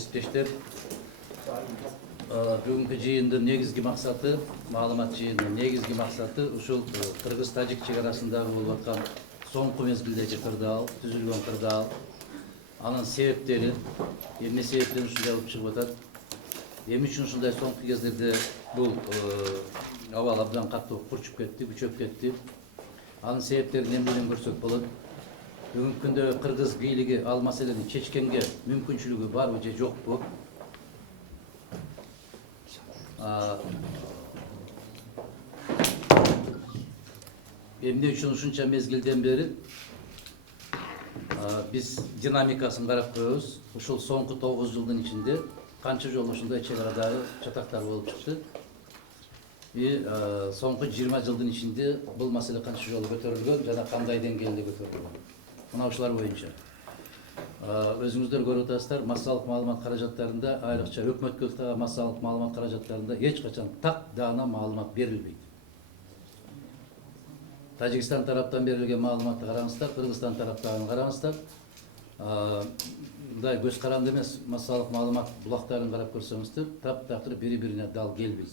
кесиптештер, бүгүнкү жыйындын негизги максаты, маалымат жыйынынын негизги максаты ушул кыргыз-тажик чек арасындагы болуп аткан соңку мезгилдеги кырдаал, түзүлгөн кырдаал, анын себептери, эмне себептен ушундай болуп чыгып атат, эмне үчүн ушундай соңку кездерде бул абал абдан катуу курчуп кетти, күчөп кетти, анын себептерин эмнеден көрсөк болот. Бүгүнкү күндө кыргыз бийлиги ал маселени чечкенге мүмкүнчүлүгү барбы же жокпу? Эмне үчүн ушунча мезгилден бери биз динамикасын карап коебуз. Ушул соңку 9 жылдын ичинде канча жолу ушундай чек арадагы чатактар болуп чыкты. Соңку 20 жылдын ичинде бул маселе канча жолу көтөрүлгөн жана кандай деңгээлде көтөрүлгөн. Мына ушулар боюнча. Өзүңүздөр көрүп атасыздар, массалык маалымат каражаттарында, айрыкча өкмөткө массалык маалымат каражаттарында эч качан так даана маалымат берилбейт. Тажикстан тараптан берилген маалыматты караңыздар, Кыргызстан тараптагын караңыздар. Мындай көз каранды эмес массалык маалымат булактарын карап көрсөңүздөр, таптакыр бири-бирине дал келбейт.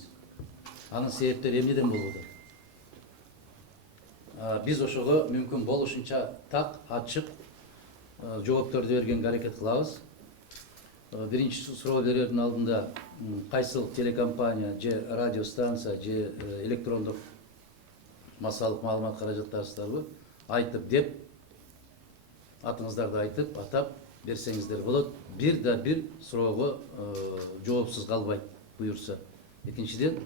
Анын себептери эмнеден болуп атат? Биз ошого мүмкүн болушунча так, ачык жоопторду берген аракет кылабыз. Биринчи суроо берердин алдында кайсыл телекомпания же радиостанция же электрондук массалык маалымат каражаттарысыздарбы? Айтып деп, атыңыздарды айтып, атап берсеңиздер болот. Бир да бир суроого жоопсуз калбайт буюрса. Экинчиден,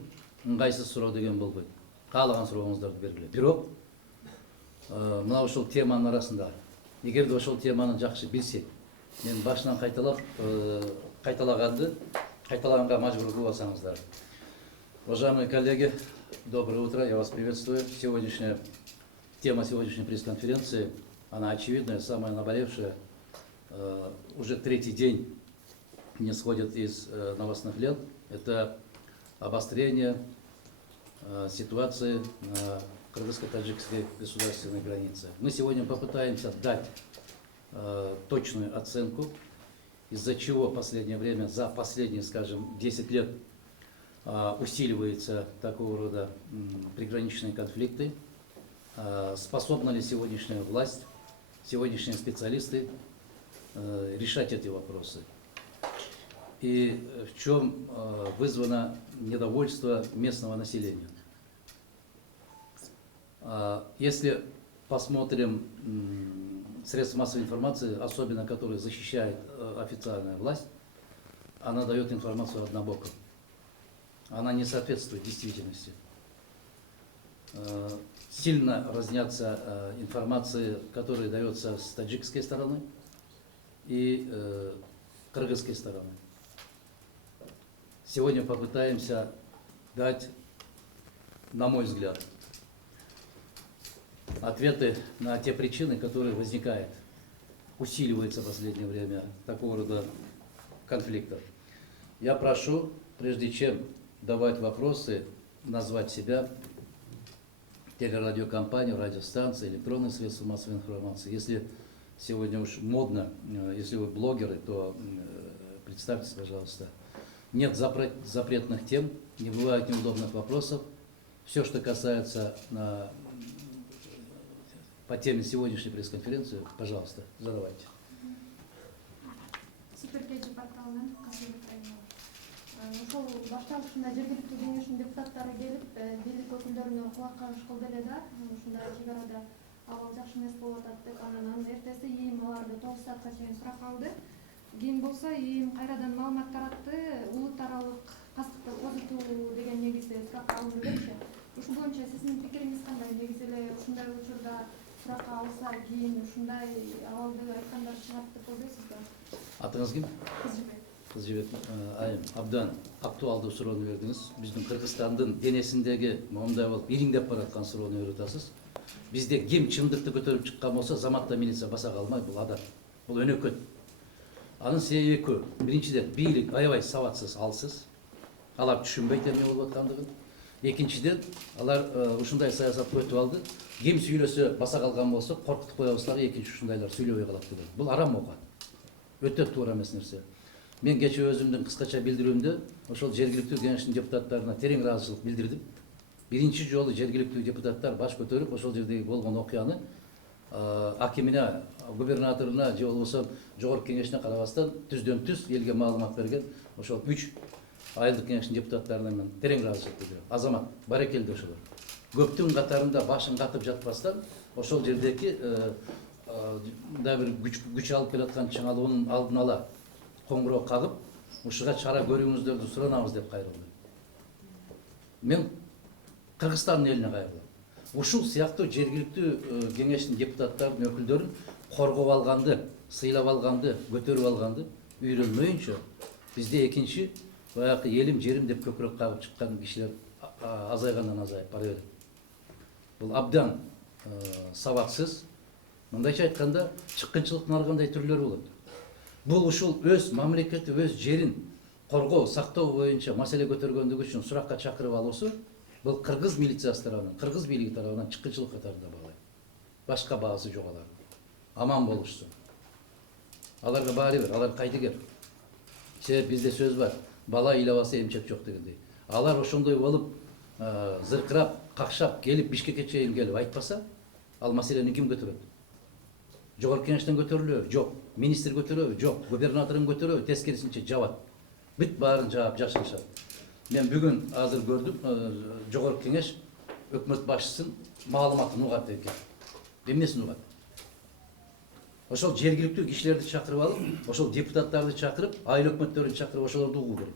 ыңгайсыз суроо деген болбойт. Каалаган сурооңуздарды бергиле. Бирок мына ушул теманын арасында, эгерде ошол теманы жакшы билсек, мен башынан кайталаганга мажбур болсаңыздар. Уважаемые коллеги, доброе утро, я вас приветствую. Тема сегодняшней пресс-конференции, она очевидная, самая наболевшая. Уже третий день не сходит из новостных лент. Это обострение ситуации на кыргызско-таджикской государственной границе. Мы сегодня попытаемся дать точную оценку, из-за чего в последнее время, за последние, скажем, 10 лет усиливаются такого рода приграничные конфликты. Способна ли сегодняшняя власть, сегодняшние специалисты решать эти вопросы? И в чем вызвано недовольство местного населения? Если посмотрим средства массовой информации, особенно которые защищает официальная власть, она дает информацию однобоко. Она не соответствует действительности. Сильно разнятся информации, которые даются с таджикской стороны и кыргызской стороны. Сегодня попытаемся дать, на мой взгляд, ответы на те причины, которые возникают, усиливается в последнее время такого рода конфликтов. Я прошу, прежде чем давать вопросы, назвать себя, телерадиокомпанию, радиостанции, электронные средства массовой информации. Если сегодня уж модно, если вы блогеры, то представьтесь, пожалуйста. Нет запретных тем, не бывает неудобных вопросов. Все, что касается по теме сегодняшней пресс-конференции, пожалуйста, задавайте. Ошол башталышында жергиликтүү кеңештин депутаттары келип, бийлик өкүлдөрүнө кулак кагыш кылды эле да, ушундай чек арада абал жакшы эмес болуп атат деп, анан эртеси ИИМ аларды 9 саатка чейин сурак алды. Кийин болсо ИИМ кайрадан маалымат таратты, улут аралык кастыкты козутуу деген негизде сурак алынды депчи. Ушул боюнча сиздин пикириңиз кандай? Негизи эле ушундай учурда сурак алса, кийин ушундай абалды айткандар чыгат деп ойлойсузбу? Атыңыз ким? Кызжебек айым, абдан актуалдуу суроону бердиңиз. Биздин Кыргызстандын денесиндеги моундай болуп ириңдеп бараткан суроону берип атасыз. Бизде ким чындыкты көтөрүп чыккан болсо, заматта милиция баса калмай, бул адат. Бул өнөкөт. Анын себеби көп. Биринчиден, бийлик аябай сабатсыз, алсыз. Алар түшүнбөйт эмне болуп аткандыгын. Экинчиден, алар ушундай саясатты өтүп алды. Ким сүйлөсө баса калган болсо, коркутуп коебуз дагы экинчи ушундайлар сүйлөбөй калат деген. Бул арам оокат. Өтө туура эмес нерсе. Мен кече өзүмдүн кыскача билдирүүмдө ошол жергиликтүү кеңештин депутаттарына терең ыраазычылык билдирдим. Биринчи жолу жергиликтүү депутаттар баш көтөрүп ошол жердеги болгон окуяны акимине, губернаторуна же болбосо жогорку кеңешине карабастан түздөн түз элге маалымат берген ошол 3 айылдык кеңештин депутаттарына мен терең ыраазычылык билдирем. Азамат, барекелде ошолор. Көптүн катарында башын катып жатпастан ошол жердеги да бир күч алып келаткан чыңалуунун алдын ала коңгуроо кагып, ушуга чара көрүүңүздөрдү суранабыз деп кайрылды. Мен Кыргызстандын элине кайрылам. Ушул сыяктуу жергиликтүү кеңештин депутаттарынын өкүлдөрүн коргоп алганды, сыйлап алганды, көтөрүп алганды үйрөнмөйүнчө бизде экинчи баягы элим, жерим деп көкүрөк кагып чыккан кишилер азайгандан азайып бара берет. Бул абдан сабаксыз. Мындайча айтканда, чыккынчылыктын ар кандай түрлөрү болот. Бул ушул өз мамлекети, өз жерин коргоо, сактоо боюнча маселе көтөргөндүгү үчүн суракка чакырып алуусу бул кыргыз милициясы тарабынан, кыргыз бийлиги тарабынан чыккынчылык катарында баалайм. Башка баасы жок алардын. Аман болушсун. Аларга баары бир, алар кайдыгер. Себеп бизде сөз бар. Бала ыйлабаса эмчек жок дегендей. Алар ошондой болуп, зыркырап, какшап келип Бишкекке чейин келип айтпаса, ал маселени ким көтөрөт? Жогорку кеңештен көтөрүлөбү? Жок. Министр көтөрөбү? Жок. Губернаторун көтөрөбү? Тескерисинче жабат. Бүт баарын жаап жашырышат. Мен бүгүн азыр көрдүм, жогорку кеңеш өкмөт башчысын маалыматын угат экен. Эмнесин угат? Ошол жергиликтүү кишилерди чакырып алып, ошол депутаттарды чакырып, айыл өкмөттөрүн чакырып, ошолорду угуу керек.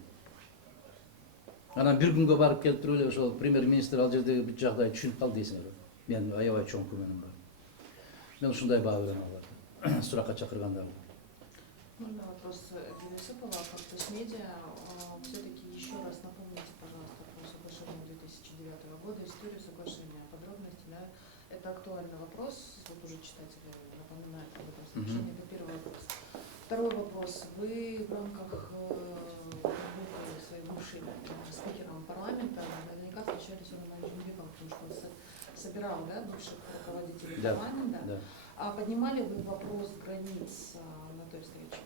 Анан бир күнгө барып келип туруп эле ошол премьер-министр ал жердеги бүт жагдайды түшүнүп калды дейсиңер. Мен аябай чоң күмөнүм бар. Мен ушундай баа берем аларга. Суракка чакырганда. Можно вопрос Юсупова, как-то с медиа. Все-таки еще раз напомните, пожалуйста, про соглашение 2009 года, историю соглашения, подробности. Да? Это актуальный вопрос, вот уже читатели напоминают об этом соглашении. Это первый вопрос. Второй вопрос. Вы в рамках работы своей бывшей спикером парламента наверняка встречались с Романом Джумбеком, потому что он собирал, да, бывших руководителей парламента. Да. А поднимали вы вопрос границ на той встрече?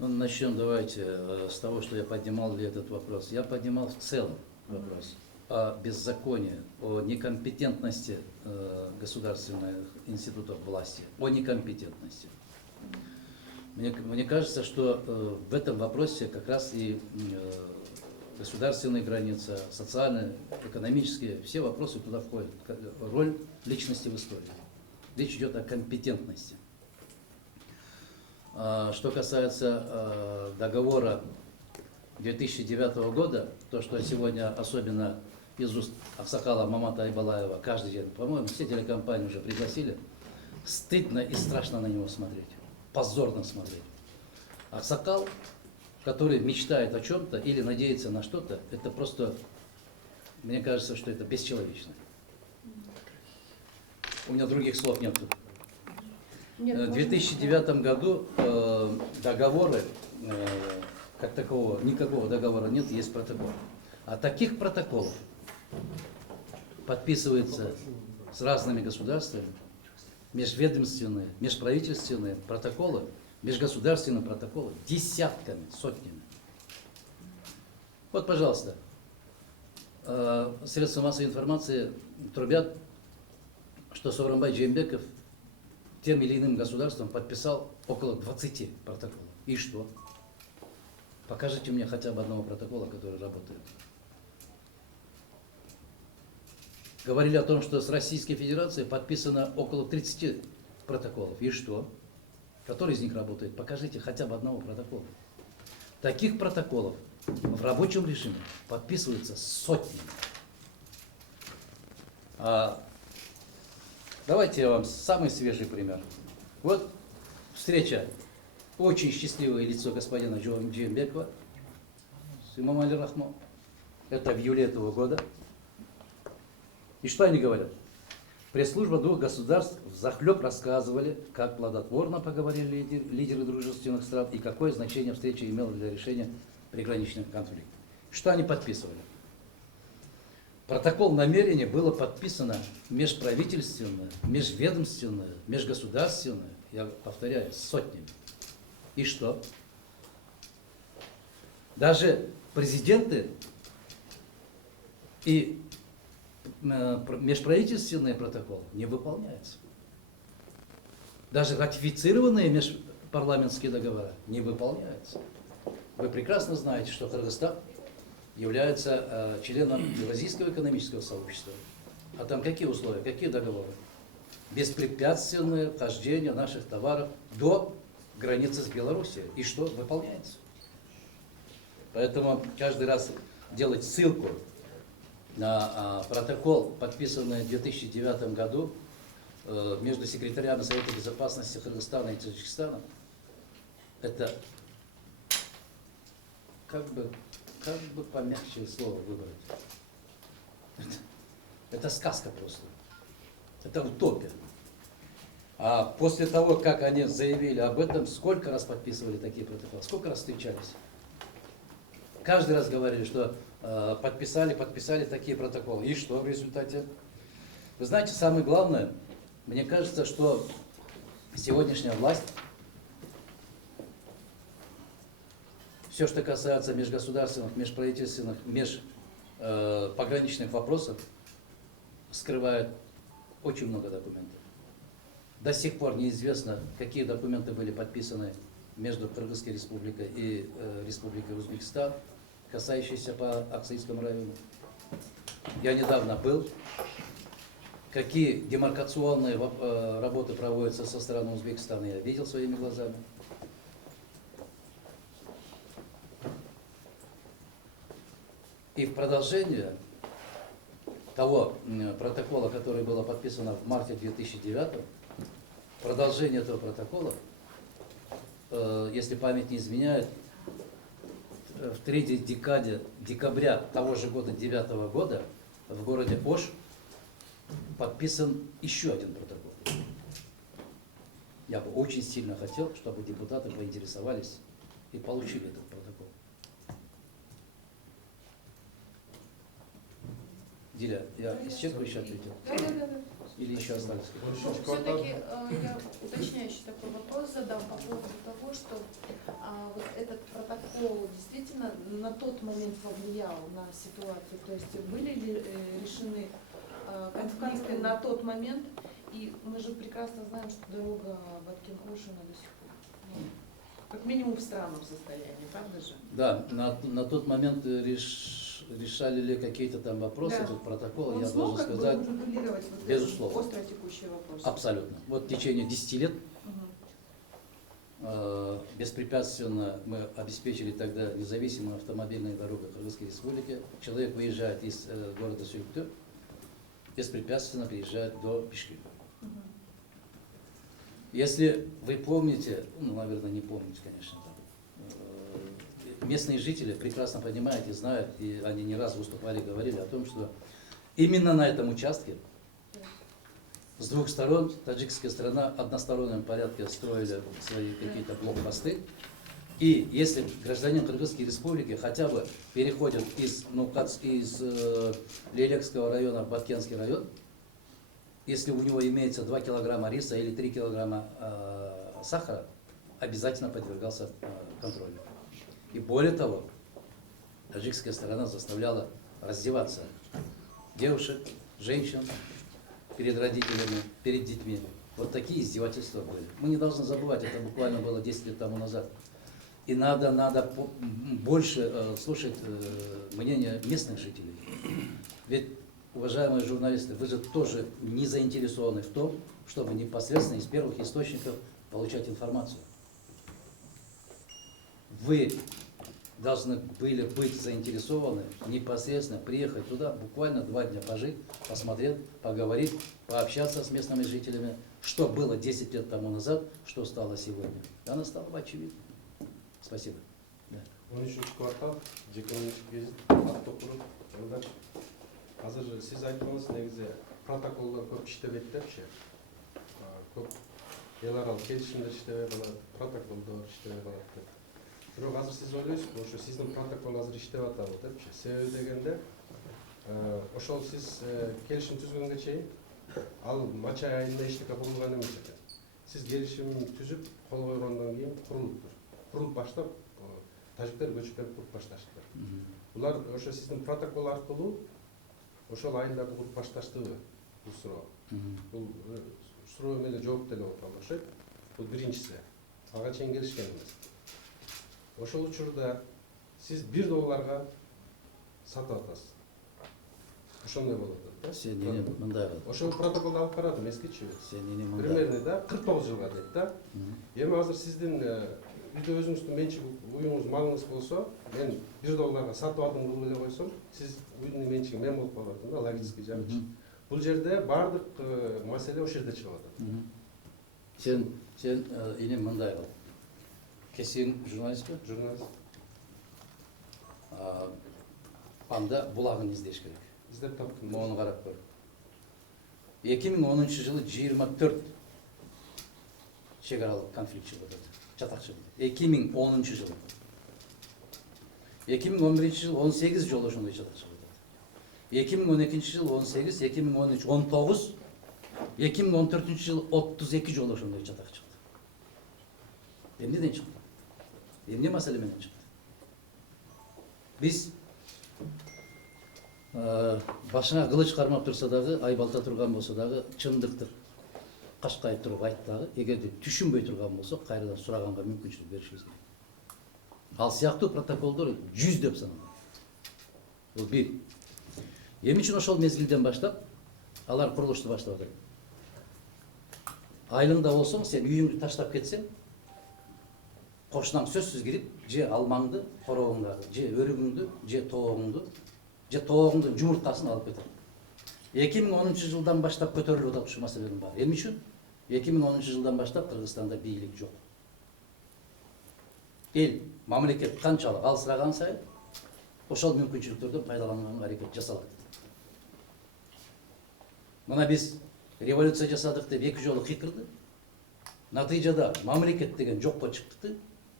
Ну, начнем давайте с того, что я поднимал ли этот вопрос. Я поднимал в целом вопрос о беззаконии, о некомпетентности государственных институтов власти, о некомпетентности. Мне кажется, что в этом вопросе как раз и государственная граница, социальные, экономические, все вопросы туда входят. Роль личности в истории. Речь идет о компетентности. Что касается договора 2009 года, то, что сегодня особенно из уст Аксакала Мамата Айбалаева каждый день, по-моему, все телекомпании уже пригласили, стыдно и страшно на него смотреть, позорно смотреть. Аксакал, который мечтает о чем-то или надеется на что-то, это просто, мне кажется, что это бесчеловечно. У меня других слов нет. В 2009 году договоры, как такового, никакого договора нет, есть протокол. А таких протоколов подписывается с разными государствами, межведомственные, межправительственные протоколы, межгосударственные протоколы десятками, сотнями. Вот, пожалуйста, средства массовой информации трубят, что Сооронбай Жээнбеков тем или иным государством подписал около 20 протоколов. И что? Покажите мне хотя бы одного протокола, который работает. Говорили о том, что с Российской Федерацией подписано около 30 протоколов. И что? Который из них работает? Покажите хотя бы одного протокола. Таких протоколов в рабочем режиме подписываются сотни. Давайте я вам самый свежий пример. Вот встреча, очень счастливое лицо господина Жээнбекова с Эмомали Рахмон. Это в июле этого года. И что они говорят? Пресс-служба двух государств взахлеб рассказывали, как плодотворно поговорили лидеры дружественных стран и какое значение встреча имела для решения приграничных конфликтов. Что они подписывали? Протокол намерения было подписано межправительственное, межведомственное, межгосударственное, я повторяю, сотнями. И что? Даже президенты и межправительственный протокол не выполняется. Даже ратифицированные межпарламентские договора не выполняются. Вы прекрасно знаете, что Кыргызстан является членом Евразийского экономического сообщества. А там какие условия, какие договоры? Беспрепятственное вхождение наших товаров до границы с Белоруссией. И что? Выполняется. Поэтому каждый раз делать ссылку на протокол, подписанный в 2009 году между секретарями Совета Безопасности Кыргызстана и Таджикистана, это как бы помягче слово выбрать. Это сказка просто. Это утопия. А после того, как они заявили об этом, сколько раз подписывали такие протоколы, сколько раз встречались? Каждый раз говорили, что подписали такие протоколы. И что в результате? Вы знаете, самое главное, мне кажется, что сегодняшняя власть, все, что касается межгосударственных, межправительственных, пограничных вопросов, скрывает очень много документов. До сих пор неизвестно, какие документы были подписаны между Кыргызской республикой и Республикой Узбекистан, касающиеся по Аксайскому району. Я недавно был. Какие демаркационные работы проводятся со стороны Узбекистана, я видел своими глазами. И в продолжение того протокола, который было подписано в марте 2009, продолжение этого протокола, если память не изменяет, в третьей декаде декабря того же года, 2009 года, в городе Ош подписан еще один протокол. Я бы очень сильно хотел, чтобы депутаты поинтересовались и получили этот протокол. Диля, я исчерпывающе ответил? Да. Или еще остались? Все-таки я уточняющий такой вопрос задам по поводу того, что вот этот протокол действительно на тот момент повлиял на ситуацию. То есть были ли решены конфликты на тот момент? И мы же прекрасно знаем, что дорога Баткен-Ошина до сих пор, как минимум в странном состоянии, правда же? Да, на тот момент решали ли какие-то там вопросы, Да. этот протокол, Он я смог должен как бы сказать, урегулировать вот безусловно. этот остро текущий вопрос? Абсолютно. Вот в течение 10 лет Мгм. беспрепятственно мы обеспечили тогда независимую автомобильную дорогу Кыргызской Республики. Человек выезжает из города Сюрюктө, беспрепятственно приезжает до Бишкека. Мгм. Если вы помните, ну, наверное, не помните, конечно, местные жители прекрасно понимают и знают, и они не раз выступали и говорили о том, что именно на этом участке с двух сторон таджикская сторона в одностороннем порядке строили свои какие-то блокпосты. И если гражданин Кыргызской республики хотя бы переходит из Лейлекского района в Баткенский район, если у него имеется 2 килограмма риса или 3 килограмма сахара, обязательно подвергался контролю. И более того, таджикская сторона заставляла раздеваться девушек, женщин перед родителями, перед детьми. Вот такие издевательства были. Мы не должны забывать, это буквально было 10 лет тому назад. И надо больше слушать мнение местных жителей. Ведь, уважаемые журналисты, вы же тоже не заинтересованы в том, чтобы непосредственно из первых источников получать информацию. Вы должны были быть заинтересованы непосредственно приехать туда, буквально 2 дня пожить, посмотреть, поговорить, пообщаться с местными жителями, что было 10 лет тому назад, что стало сегодня. Оно стало очевидно. Спасибо. Да. 13 квартал, жекеменчилик гезит, автокөлік жолдар. Азыр сиз айтканыңыз негизи протоколдор көп иштебейт депчи. Көп эл аралык келишимдер иштебей калат, протоколдор иштебей калат деп. Бирок азыр сиз ойлойсузбу, ошо сиздин протокол азыр иштеп атабы депчи. Себеби дегенде, ошол сиз келишим түзгөнгө чейин ал мача айында эчтеке курулган эмес экен. Сиз келишим түзүп, кол койгондон кийин курулуптур. Курулуп баштап тажиктер көчүптөр куруп башташтылар. Булар ошо сиздин протокол аркылуу ошол айылдарды куруп башташтыбы бул суроо? Бул суроо менен жооп деле отурган окшойт. Бул биринчиси. Ага чейин келишкен эмес. Ошол учурда сиз $1 сатып атасыз. Ошондой болуп атат да. Сен эне мындай кыл. Ошол протоколду алып карадым эскичи. Сен эне мындай. Примерно да 49 жылга дейт да. Эми азыр сиздин үйдө өзүңүздүн менчик уюңуз малыңыз болсо, мен $1 сатып алдым кылып эле койсом, сиз үйдүн менчиги мен болуп калып атам да, логический жагыч. Бул жерде баардык маселе ошол жерде чыгып атат. Сен эне мындай кыл. Кесиң журналистпи? Журналист Анда булагын издеш керек. издеп таптым. Мону карап көр. 2010 жылы 24 чегаралык конфликт чыгып атат. Чатакчы. 2010 жылы. 2011 жылы 18 жолу ошондой чатак чыгып атат. 2012 жылы 18, 2013 19, 2014 жылы 32 жолу ошондой чатак чыкты. Эмнеден чыкты? Эмне маселе менен чыкты? Биз башыңа кылыч кармап турса дагы, айбалта турган болсо дагы, чындыкты кашкайып туруп айт дагы, эгерде түшүнбөй турган болсо, кайрадан сураганга мүмкүнчүлүк беришибиз керек. Ал сыяктуу протоколдор 100 деп саналат. Бул бир. Эмне үчүн ошол мезгилден баштап алар курулушту баштап атат? Айылыңда болсоң, сен үйүңдү таштап кетсең, кошунаң сөзсүз кирип, же алмаңды, коробуңдагы, же өрүгүңдү, же тоогуңдун жумурткасын алып кетет. 2010 жылдан баштап көтөрүлүп атат ушул маселенин баары. Эмне үчүн? 2010 жылдан баштап Кыргызстанда бийлик жок. Эл, мамлекет канчалык алсыраган сайын ошол мүмкүнчүлүктөрдөн пайдаланганга аракет жасалат. Мына биз революция жасадык деп 2 жолу кыйкырды. Натыйжада мамлекет деген жокко чыкты.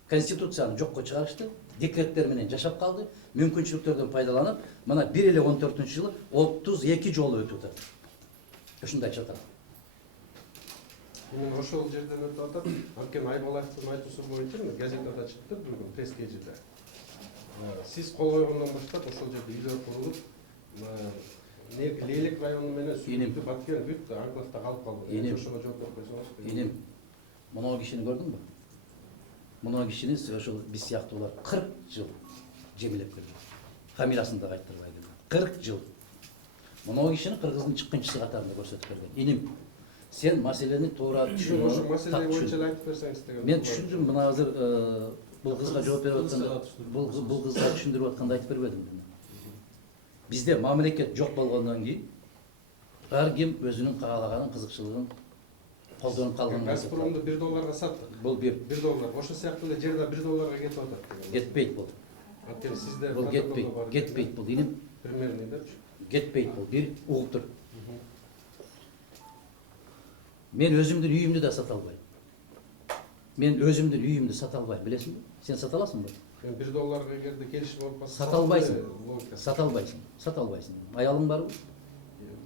Конституцияны жокко чыгарышты. Декреттер менен жашап калды. Мүмкүнчүлүктөрдөн пайдаланып, мына 1-14 жылы 32 жолу өтүп атат. Ушундай чатак. Мен ошол жерден өтүп атат. Анткени Айбалаевдин айтуусу боюнча газетада чыкты бүгүн пресс-кежиде. Сиз кол койгондон баштап ошол жерде үйлөр курулуп, Лейлек району менен Сүйүктү Баткен бүт анклавда калып калды. Ошого жооп берип койсоңуз. Энем, мына кишини көрдүңбү? Мына кишини ошол биз сыяктуулар 40 жыл жемелеп келди. Фамилиясын да кайтырбай келди. 40 жыл. Мына кишини кыргыздын чыккынчысы катарында көрсөтүп берген. Энем, сен маселени туура түшүн. Ошол маселе боюнча айтып берсеңиз деген. Мен түшүндүм, мына азыр бул кызга жооп берип атканда, бул кызга түшүндүрүп атканда айтып бербедим. Бизде мамлекет жок болгондон кийин ар ким өзүнүн каалаганын, кызыкчылыгын колдонуп калган. Газпромду $1 саттык. Бул $1. Ошол сыяктуу эле жерде $1 кетип атат. Кетпейт бул. Анткени сизде Бул кетпейт бул. Иним примерный депчи. кетпейт бул. Бир угуп тур. Мен өзүмдүн үйүмдү да сата албайм. Мен өзүмдүн үйүмдү сата албайм, билесиңби? Сен сата аласыңбы? Мен $1 эгерде келишип болуп калса Сата албайсың. Сата албайсың. Сата албайсың. Аялың барбы?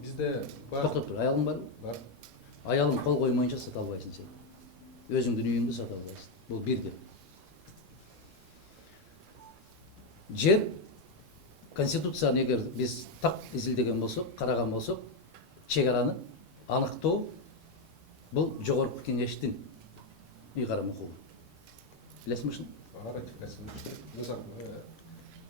Бизде бар. Токтоп тур. Аялың барбы? Бар. Аялың кол коймоюнча сата албайсың сен. Өзүңдүн үйүңдү сата албайсың. Бул бирден. Жер конституцияны эгер биз так изилдеген болсок, караган болсок, чегараны аныктоо бул жогорку кеңештин үй карам укугу. Билесиңби ушуну?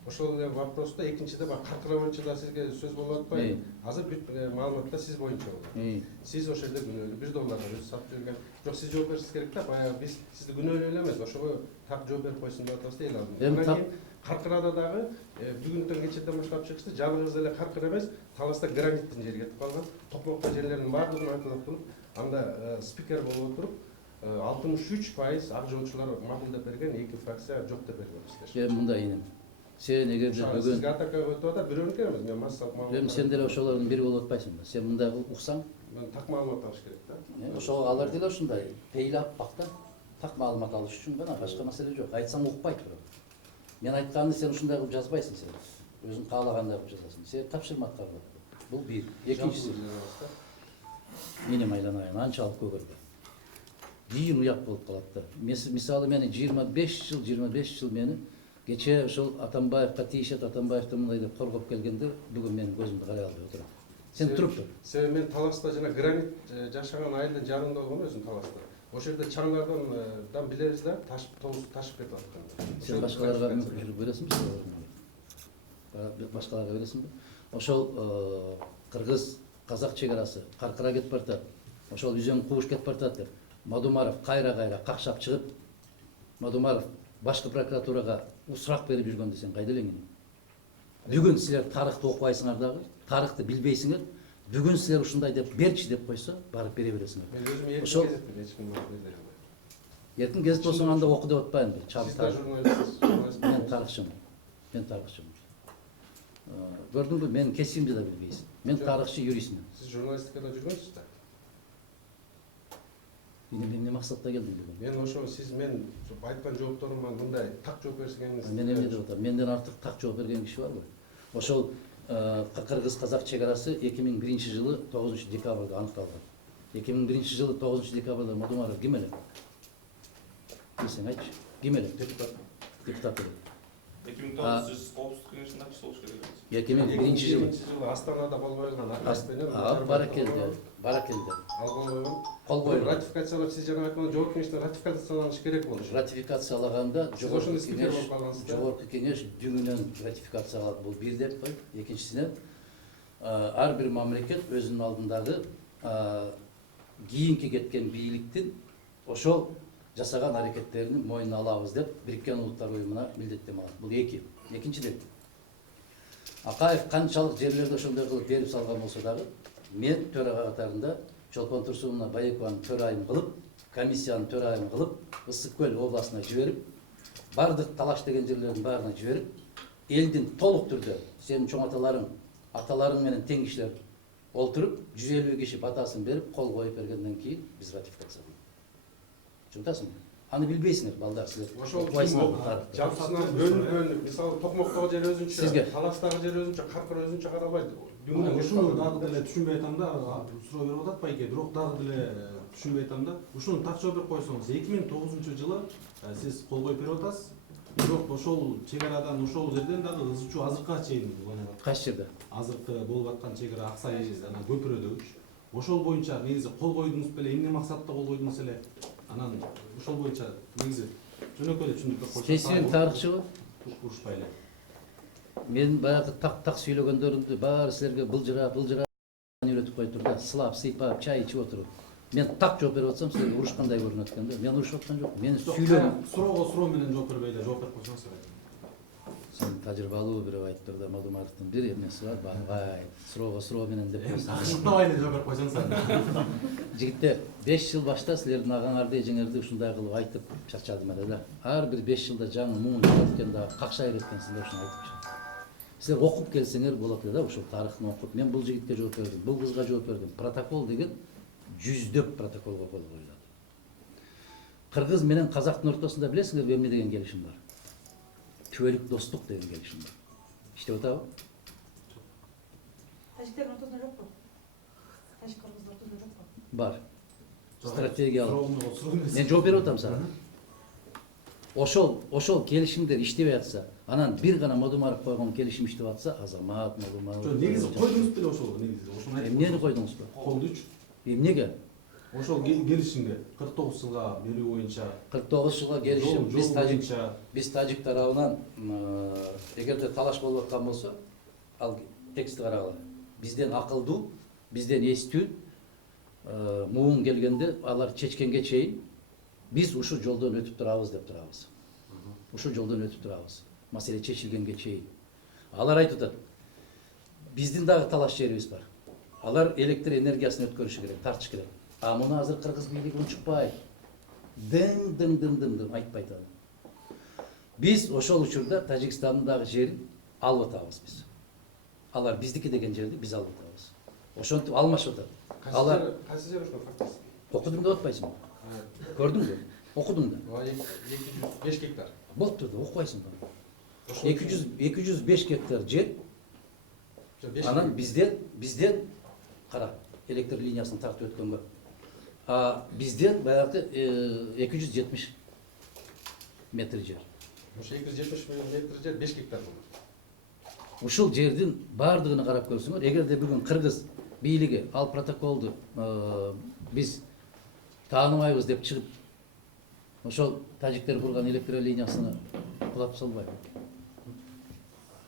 Ошол эле вопросто экинчиде бар каркыраманчыда сизге сөз болуп атпайбы? Азыр бүт маалыматта сиз боюнча болду. Сиз ошол жерде күнөөлүү $1 өзү сатып берген. Жок, сиз жооп беришиңиз керек да. Баягы биз сизди күнөөлүү эле эмес, ошого так жооп берип койсун деп атабыз да эл алдында. Андан кийин Каркырада дагы бүгүнтөн кечеден баштап чыкты. Жалгыз эле Каркыра эмес, Таласта граниттин жери кетип калган. Токмокто жерлердин баардыгын анклап туруп, анда спикер болуп отуруп 63% ак жолчулар макул деп берген, 2 фракция жок деп берген бизде. Мындай инем. Сен эгерде бүгүн сизге атака өтүп атат, бирөөнүкү эмес, мен массалык маалымат. Сен деле ошолордун бири болуп атпайсыңбы? Сен мындай уксаң, мен так маалымат алыш керек да. Ошол алар деле ушундай пейлап бак да. Так маалымат алыш үчүн гана, башка маселе жок. Айтсаң укпайт бирок. Мен айтканды сен ушундай кылып жазбайсың сен. Өзүң каалагандай кылып жазасың. Сен тапшырма аткарды. Бул бир. Экинчиси. Менин айланайын, анчалык көгөрдү. Кийин уят болуп калат да. Мисалы мени 25 жыл мени Кече ушул Атамбаевка тийишет, Атамбаевди мындай деп коргоп келгенде бүгүн менин көзүмдү карай албай отурам. Сен туруп тур. Себеби мен Таласта жана гранит жашаган айылдын жарымында болгон өзүм Таласта. Ошол жерде чаңдардан билебиз да, ташып кетип аткан. Сен башкаларга мүмкүнчүлүк бересиңби? Башкаларга бересиңби? Ошол кыргыз казак чек арасы каркыра кетип баратат. Ошол үзөң кууш кетип баратат деп Мадумаров кайра какшап чыгып, Мадумаров башкы прокуратурага сурак берип жүргөндө сен кайда элеңин? Бүгүн силер тарыхты окубайсыңар дагы, тарыхты билбейсиңер. Бүгүн силер ушундай деп берчи деп койсо, барып бере бересиңер. Мен өзүм Ошол- эркин эч ким бере албайт. Эркин гезит болсоң анда оку деп атпаймынбы? Сиз да журналистсиз. Мен тарыхчымын. Көрдүңбү, менин кесибимди да билбейсиң. Мен тарыхчы юристмин. Сиз журналистикада жүргөнсүз да. Эмне максатта келдим бүгүн? Мен ошо сиз мен айткан жоопторума мындай так жооп берсеңиз. Мен эмне деп атам? Менден артык так жооп берген киши барбы? Ошол кыргыз казак чек арасы 2001 жылы 9 декабрда аныкталган. 2001 жылы 9 декабрда Мадумаров ким эле? Сен айтчы. Ким эле? Депутат эле. 2009 сиз коопсуздук кеңешинин акчысы болуш керек эмес. 2001 жылы. Астанада кол койгон акчасы менен. Баракелде. Ал кол койгон. Кол койгон. Ратификациялап сиз жана айткан жооп кеңештен ратификацияланыш керек болуш. Ратификациялаганда Сиз ошондо спикер болуп калгансыз да. жогорку кеңеш дүңүнөн ратификациялап бул бир деп кой. Экинчисине ар бир мамлекет өзүнүн алдындагы кийинки кеткен бийликтин ошол жасаган аракеттерин мойнуна алабыз деп Бириккен Улуттар Уюмуна милдеттеме алат. Бул эки. Экинчиден Акаев канчалык жерлерди ошондой кылып берип салган болсо дагы, мен төрага катарында Чолпон Турсуновна Байекованы төрайым кылып, комиссияны төрайым кылып, Ысык Көл областына жиберип, бардык талаш деген жерлердин баарына жиберип, элдин толук түрдө сенин чоң аталарың менен тең кишилер олтуруп, 150 киши батасын берип, кол коюп бергенден кийин биз ратификацияладык. Чынтасыңбы? Аны билбейсиңер, балдар, силер. Ошол Окубайсыңар. жапсынан бөлүнүп, мисалы Токмоктогу жер өзүнчө, Сизге. Таластагы жер өзүнчө, Каркыр өзүнчө каралбайт. Ушуну дагы деле түшүнбөй атам да, суроо берип атат байке, бирок дагы деле түшүнбөй атам да. Ушуну так жооп берип койсоңуз, 2009 жылы сиз кол коюп берип атасыз. Бирок ошол чек арадан ошол жерден дагы ызычуу азыркыга чейин Кайсы жерде? азыркы болуп аткан чек ара Аксай анан Көпүрөдөгүчү. Ошол боюнча негизи кол койдуңуз беле, эмне максатта кол койдуңуз эле? Анан ошол боюнча негизи жөнөкөй эле түшүндүрүп койсоңуз. Сен тарыхчыбы? Урушпай эле. Мен баягы так сүйлөгөндөрүмдү баары силерге былжырап үйрөтүп коюп тур да, сылап, сыйпап, чай ичип отуруп. Мен так жооп берип атсам, силерге урушкандай көрүнөт экен да. Мен урушуп аткан жокмун. Мен сүйлөгөм. Суроого суроо менен жооп бербей эле жооп берип койсоңуз. Сен тажрыйбалуу бирөө айтып тур да, Мадумаровдун бир эмеси бар, багай, суроо менен деп койсоң. Ашыктабай эле жооп берип койсоңуз. Жигиттер, 5 жыл башта силердин агаңарды, эжеңерди ушундай кылып айтып чарчадым эле да. Ар бир 5 жылда жаңы муун чыгып да, какшай кеткенсиңер ушуну айтып. Силер окуп келсеңер болот эле да, ушул тарыхын окуп. Мен бул жигитке жооп бердим, бул кызга жооп бердим. Протокол деген жүздөп протоколго кол коюлат. Кыргыз менен казактын ортосунда билесиңерби эмне деген келишим бар? Түбөлүк достук деген келишим бар. Иштеп атабы? Тажиктердин ортосунда жокпу? Тажик кыргыздын ортосунда жокпу? Бар. Стратегиялык. Мен Мен жооп берип атам сага. Ошол келишимдер иштебей атса, анан бир гана Мадумаров койгон келишим иштеп атса, Азамат, Мадумаров. негизи койдуңуз беле ошол негизи. Ошону Эмнени койдуңузбу? колдучу. Эмнеге? Ошол келишимге 49 жылга берүү боюнча 49 жылга келишим боюнча биз тажик тарабынан эгерде талаш болуп аткан болсо, ал текстти карагыла. Бизден акылдуу, бизден эстүү муун келгенде алар чечкенге чейин биз ушул жолдон өтүп турабыз деп турабыз. Ушул жолдон өтүп турабыз. Маселе чечилгенге чейин. Алар айтып атат. Биздин дагы талаш жерибиз бар. Алар электр энергиясын өткөрүшү керек, тартыш керек. А муну азыр кыргыз бийлиги унчукпайт. Дым айтпайт аны. Биз ошол учурда Тажикстандын дагы жерин алып атабыз биз. Алар биздики деген жерди биз алып атабыз. Ошентип алмашып атат. Алар кайсы жер ошол фактически? окудум деп атпайсыңбы? Көрдүңбү? Окудум да. 205 гектар. Болуптур да, окубайсыңбы? 205 гектар жер. Анан бизден кара электр линиясын тартып өткөнгө. Бизден баягы 270 метр жер. Ошо 270 миллион метр жер 5 гектар болот. Ушул жердин баардыгына карап көрсөңөр, эгерде бүгүн кыргыз бийлиги ал протоколду биз тааныбайбыз деп чыгып, ошол тажиктер курган электр линиясыны кулап салбайбы?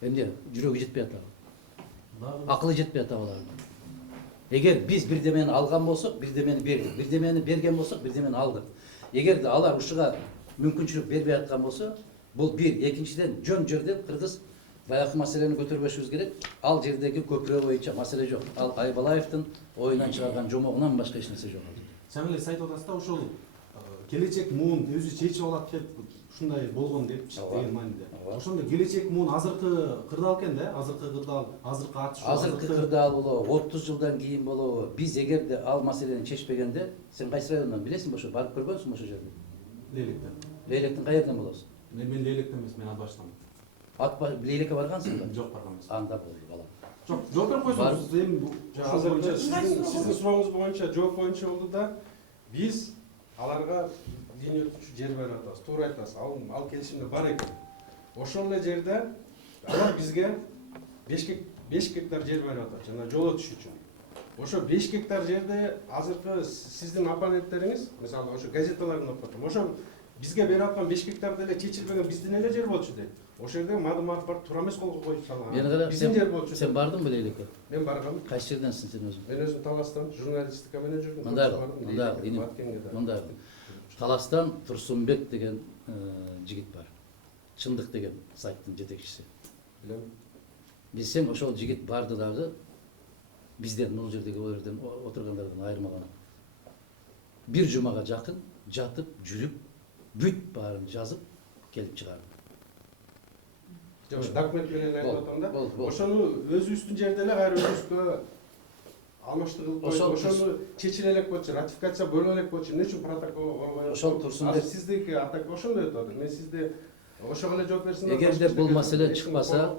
Эмне жүрөгү жетпей атабы? Акылы жетпей атабы алардын? Эгер биз бирдемени алган болсок, бирдемени бердик. Бирдемени берген болсок, бирдемени алдык. Эгерде алар ушуга мүмкүнчүлүк бербей аткан болсо, бул бир. Экинчиден, жөн жерден кыргыз баягы маселени көтөрбөшүбүз керек. Ал жердеги көпүрө боюнча маселе жок. Ал Айбалаевдин оюнан чыгарган жомогунан башка эч нерсе жок. Жаңы эле айтып атасыз да, ошол келечек муун өзү чечип алат деп ушундай болгон деп деген мааниде. Ошондо келечек муун азыркы кырдаал экен да, азыркы кырдаал, азыркы атыш. Азыркы кырдаал болобу, 30 жылдан кийин болобу, биз эгерде ал маселени чечпегенде, сен кайсы райондан билесиңби, ошо барып көргөнсүңбү ошол жерге? Лейлектен. Лейлектин кай жерден болосуң? Мен Лейлектен эмес, мен Атбаштан. Лейлекке баргансыңбы? Жок, барган эмес. Анда болду бала. Жок, жооп берип койсоңуз, эми Азырынча сиздин сурооңуз боюнча жооп боюнча болду да, биз аларга диний өтүнчү жер берип атабыз. Туура айтасыз. Ал келишимде бар экен. Ошол эле жерде алар бизге 5 гектар жер берип атат, жана жол өтүш үчүн. Ошо 5 гектар жерде азыркы сиздин оппоненттериңиз, мисалы ошо газеталарын окуп атам. Ошо бизге берип аткан 5 гектар деле чечилбеген биздин эле жер болчу дейт. Ошол жерде мадымат бар, туура эмес колго коюп салган. Биздин жер болчу. Сен бардыңбы Лейлекке? Мен баргам. Кайсы жерденсиң сен өзүң? Мен өзүм Таластан журналистика менен жүрдүм. Мындай Таластан Турсунбек деген жигит бар. Чындык деген сайттын жетекчиси. Билем. Билсең, ошол жигит барды дагы бизден, бул жердеги жерден отургандардан айырмаган. Бир жумага жакын жатып, жүрүп, бүт баарын жазып келип чыгарды. Жок, документ менен айтып атам да. Болду. Ошону өзүбүздүн жерде эле кайра өзүбүзгө алмаштырып койдук. Ошону чечиле элек болчу, ратификация боло элек болчу. Эмне үчүн протокол болбой? Ошол Турсунбек сиздики атак ошондой өтүп атат. Мен сизди ошого эле жооп берсиңер. Эгерде бул маселе чыкпаса,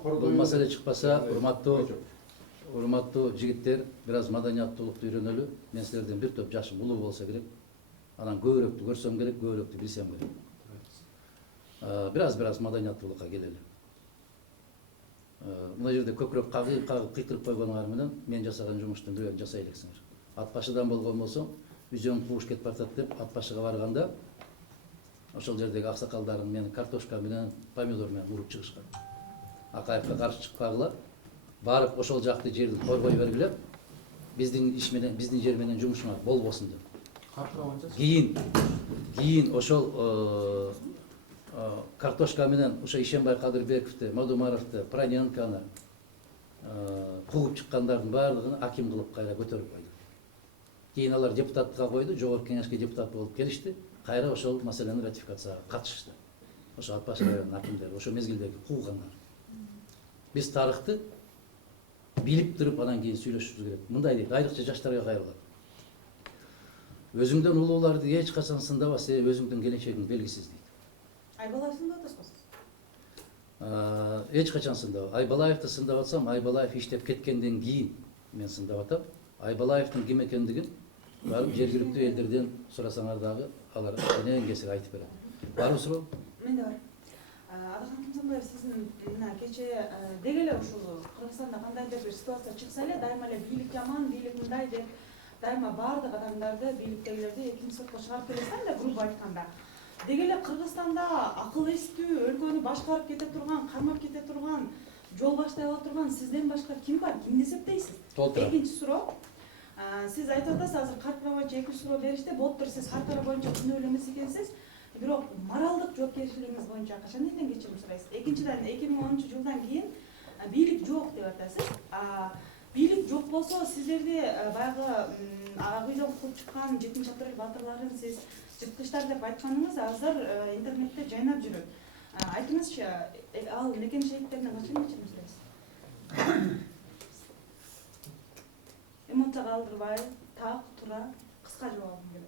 урматтуу жигиттер, бир аз маданияттуулукту үйрөнөлү. Мен силерден бир топ жашым улуу болсо керек. Анан көбүрөөктү көрсөм керек, көбүрөөктү билсем керек. Бир аз маданияттуулукка келели. Мына жерде көкүрөк кыйкырып койгонуңар менен мен жасаган жумуштун бирөөнү жасай элексиңер. Атбашыдан болгон болсо, үзөң кууш кетип атат деп Атбашыга барганда ошол жердеги аксакалдарым мени картошка менен, помидор менен уруп чыгышкан. Акаевге каршы чыкпагыла, барып ошол жакты жерди коргой бергиле, биздин иш менен, биздин жер менен жумушуңар болбосун деп. Кийин ошол картошка менен ошо Ишембай Кадырбековду, Мадумаровду, Проненканы кууп чыккандардын баардыгын аким кылып кайра көтөрүп койду. Кийин алар депутаттыкка койду, жогорку кеңешке депутат болуп келишти. Кайра ошол маселени ратификацияга катышышты. Ошо Атбаш районунун акимдери, ошо мезгилдеги куугандар. Биз тарыхты билип туруп анан кийин сүйлөшүшүбүз керек. Мындай дейт, айрыкча жаштарга кайрылат. Өзүңдөн улууларды эч качан сындаба, себеби өзүңдүн келечегиң белгисиз дейт. Айбалаевдин да атасыз? Эч качан сындаба. Айбалаевди сындап атсам, Айбалаев иштеп кеткенден кийин мен сындап атам. Айбалаевдин ким экендигин барып жергиликтүү элдерден сурасаңар дагы алар энен кесип айтып берет. Барбы суроо? Менде бар. Адахан Кимсанбаев, сиздин мына кечээ деги эле ушул Кыргызстанда кандайдыр бир ситуация чыкса эле дайыма эле бийлик жаман, бийлик мындай деп дайыма баардык адамдарды, бийликтегилерди экинчи сотко чыгарып келесиз да, грубо айтканда. Деги эле Кыргызстанда акыл эстүү, өлкөнү башкарып кете турган, кармап кете турган, жол баштай ала турган сизден башка ким бар? Кимди эсептейсиз? Экинчи суроо. Сиз айтып атасыз, азыр карта боюнча 2 суроо беришти. Болуптур, сиз карта боюнча күнөөлүү эмес экенсиз. Бирок моралдык жоопкерчилигиңиз боюнча качан элден кечирим сурайсыз? Экинчиден 2010 жылдан кийин бийлик жок деп атасыз. Бийлик жок болсо сиздерди баягы ак үйдөн кууп чыккан 7-апрель батырларын сиз жырткычтар деп айтканыңыз азыр интернетте жайнап жүрөт. Айтыңызчы, ал мекен шейиттерине качан кечирим сурайсыз? Эмоцияга алдырбай, так, туура, кыска жообун берет.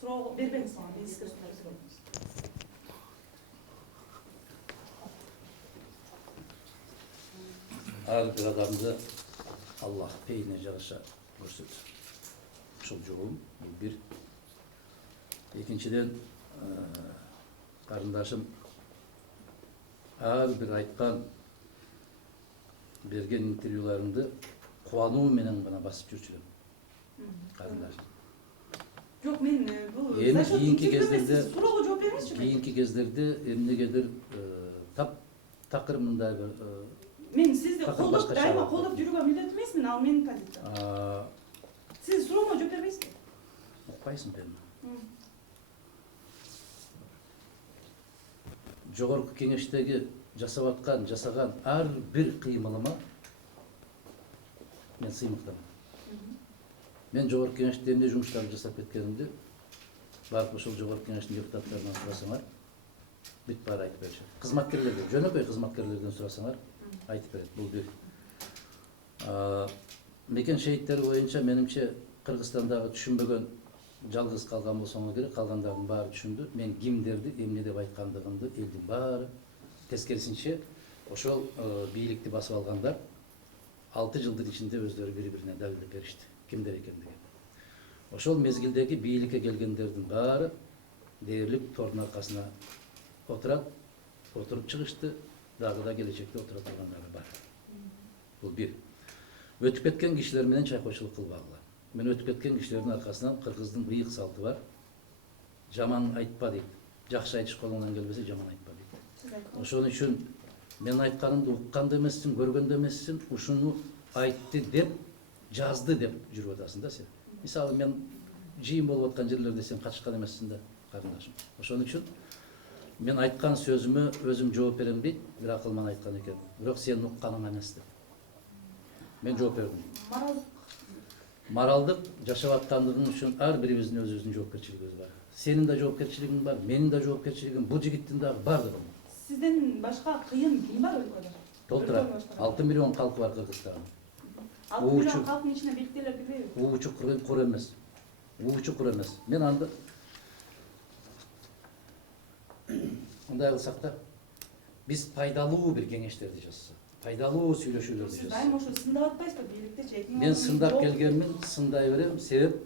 Суроо бербеңиз мага, мен сизге суроо берем. Ар бир адамды Аллах пейине жараша көрсөт. Ушул жообум бул бир. Экинчиден, карындашым ар бир айткан берген интервьюларыңды кубануу менен гана басып жүрчү карындар. Жок, мен бул Эми зачет кийинки интервью эмес, кездерде- сиз суроого жооп бериңизчи. Кийинки кездерде эмнегедир такыр мындай бир Мен сизди Такыр колдоп, башкача дайыма алат. колдоп жүрүүгө милдеттүү эмесмин, ал менин позициям. Сиз суроомо жооп бербейсизби? укпайсың бени. Жогорку кеңештеги жасаган ар бир кыймылыма мен сыймыктамын. Мен жогорку кеңеште эмне жумуштарды жасап кеткенимди барып ошол жогорку кеңештин депутаттарынан сурасаңар, бүт баары айтып беришет. Кызматкерлерден, жөнөкөй кызматкерлерден сурасаңар, айтып берет. Бул бир. Мекен шейиттери боюнча менимче Кыргызстандагы түшүнбөгөн жалгыз калган болсоңор керек, калгандардын баары түшүндү. Мен кимдерди эмне деп айткандыгымды элдин баары тескерисинче ошол бийликти басып алгандар 6 жылдын ичинде өздөрү бири-бирине далилдеп беришти. Кимдер экендиги. Ошол мезгилдеги бийликке келгендердин баары дээрлик тордун аркасына отуруп чыгышты, дагы да келечекте отура тургандары бар. Бул бир. Өтүп кеткен кишилер менен чайкоочулук кылбагыла. Мен өтүп кеткен кишилердин аркасынан кыргыздын быйык салты бар. Жаман айтпа дейт. Жакшы айтыш колуңдан келбесе жаман айтпа дейт. Ошон үчүн мен айтканымды уккан да эмессиң, көргөн да эмессиң, ушуну айтты деп, жазды деп жүрүп атасың да сен. Мисалы мен жыйын болуп аткан жерлерде сен катышкан эмессиң да, карындашым. Ошон үчүн мен айткан сөзүмө өзүм жооп берем дейт, бир акылман айткан экен. Бирок сен укканың эмес деп. Мен жооп бердим. Моралдык жашап аткандыгың үчүн ар бирибиздин өзүбүздүн жоопкерчилигибиз бар. Сенин да жоопкерчилигиң бар, менин да жоопкерчилигим, бул жигиттин дагы бардыгы. Сизден башка кыйын ким бар өлкөдө? Толтура 6 миллион калкы бар Кыргызстанда. 6 миллион калктын ичине бийликтелер кирбейби? Уучу кур эмес. Уучу кур эмес. Мен анда мындай кылсак да, биз пайдалуу бир кеңештерди жасасак, пайдалуу сүйлөшүүлөрдү Сиз жасасак. дайыма ошо сындап атпайсызбы бийликтечи? Мен сындап келгенмин, сындай берем. Себеп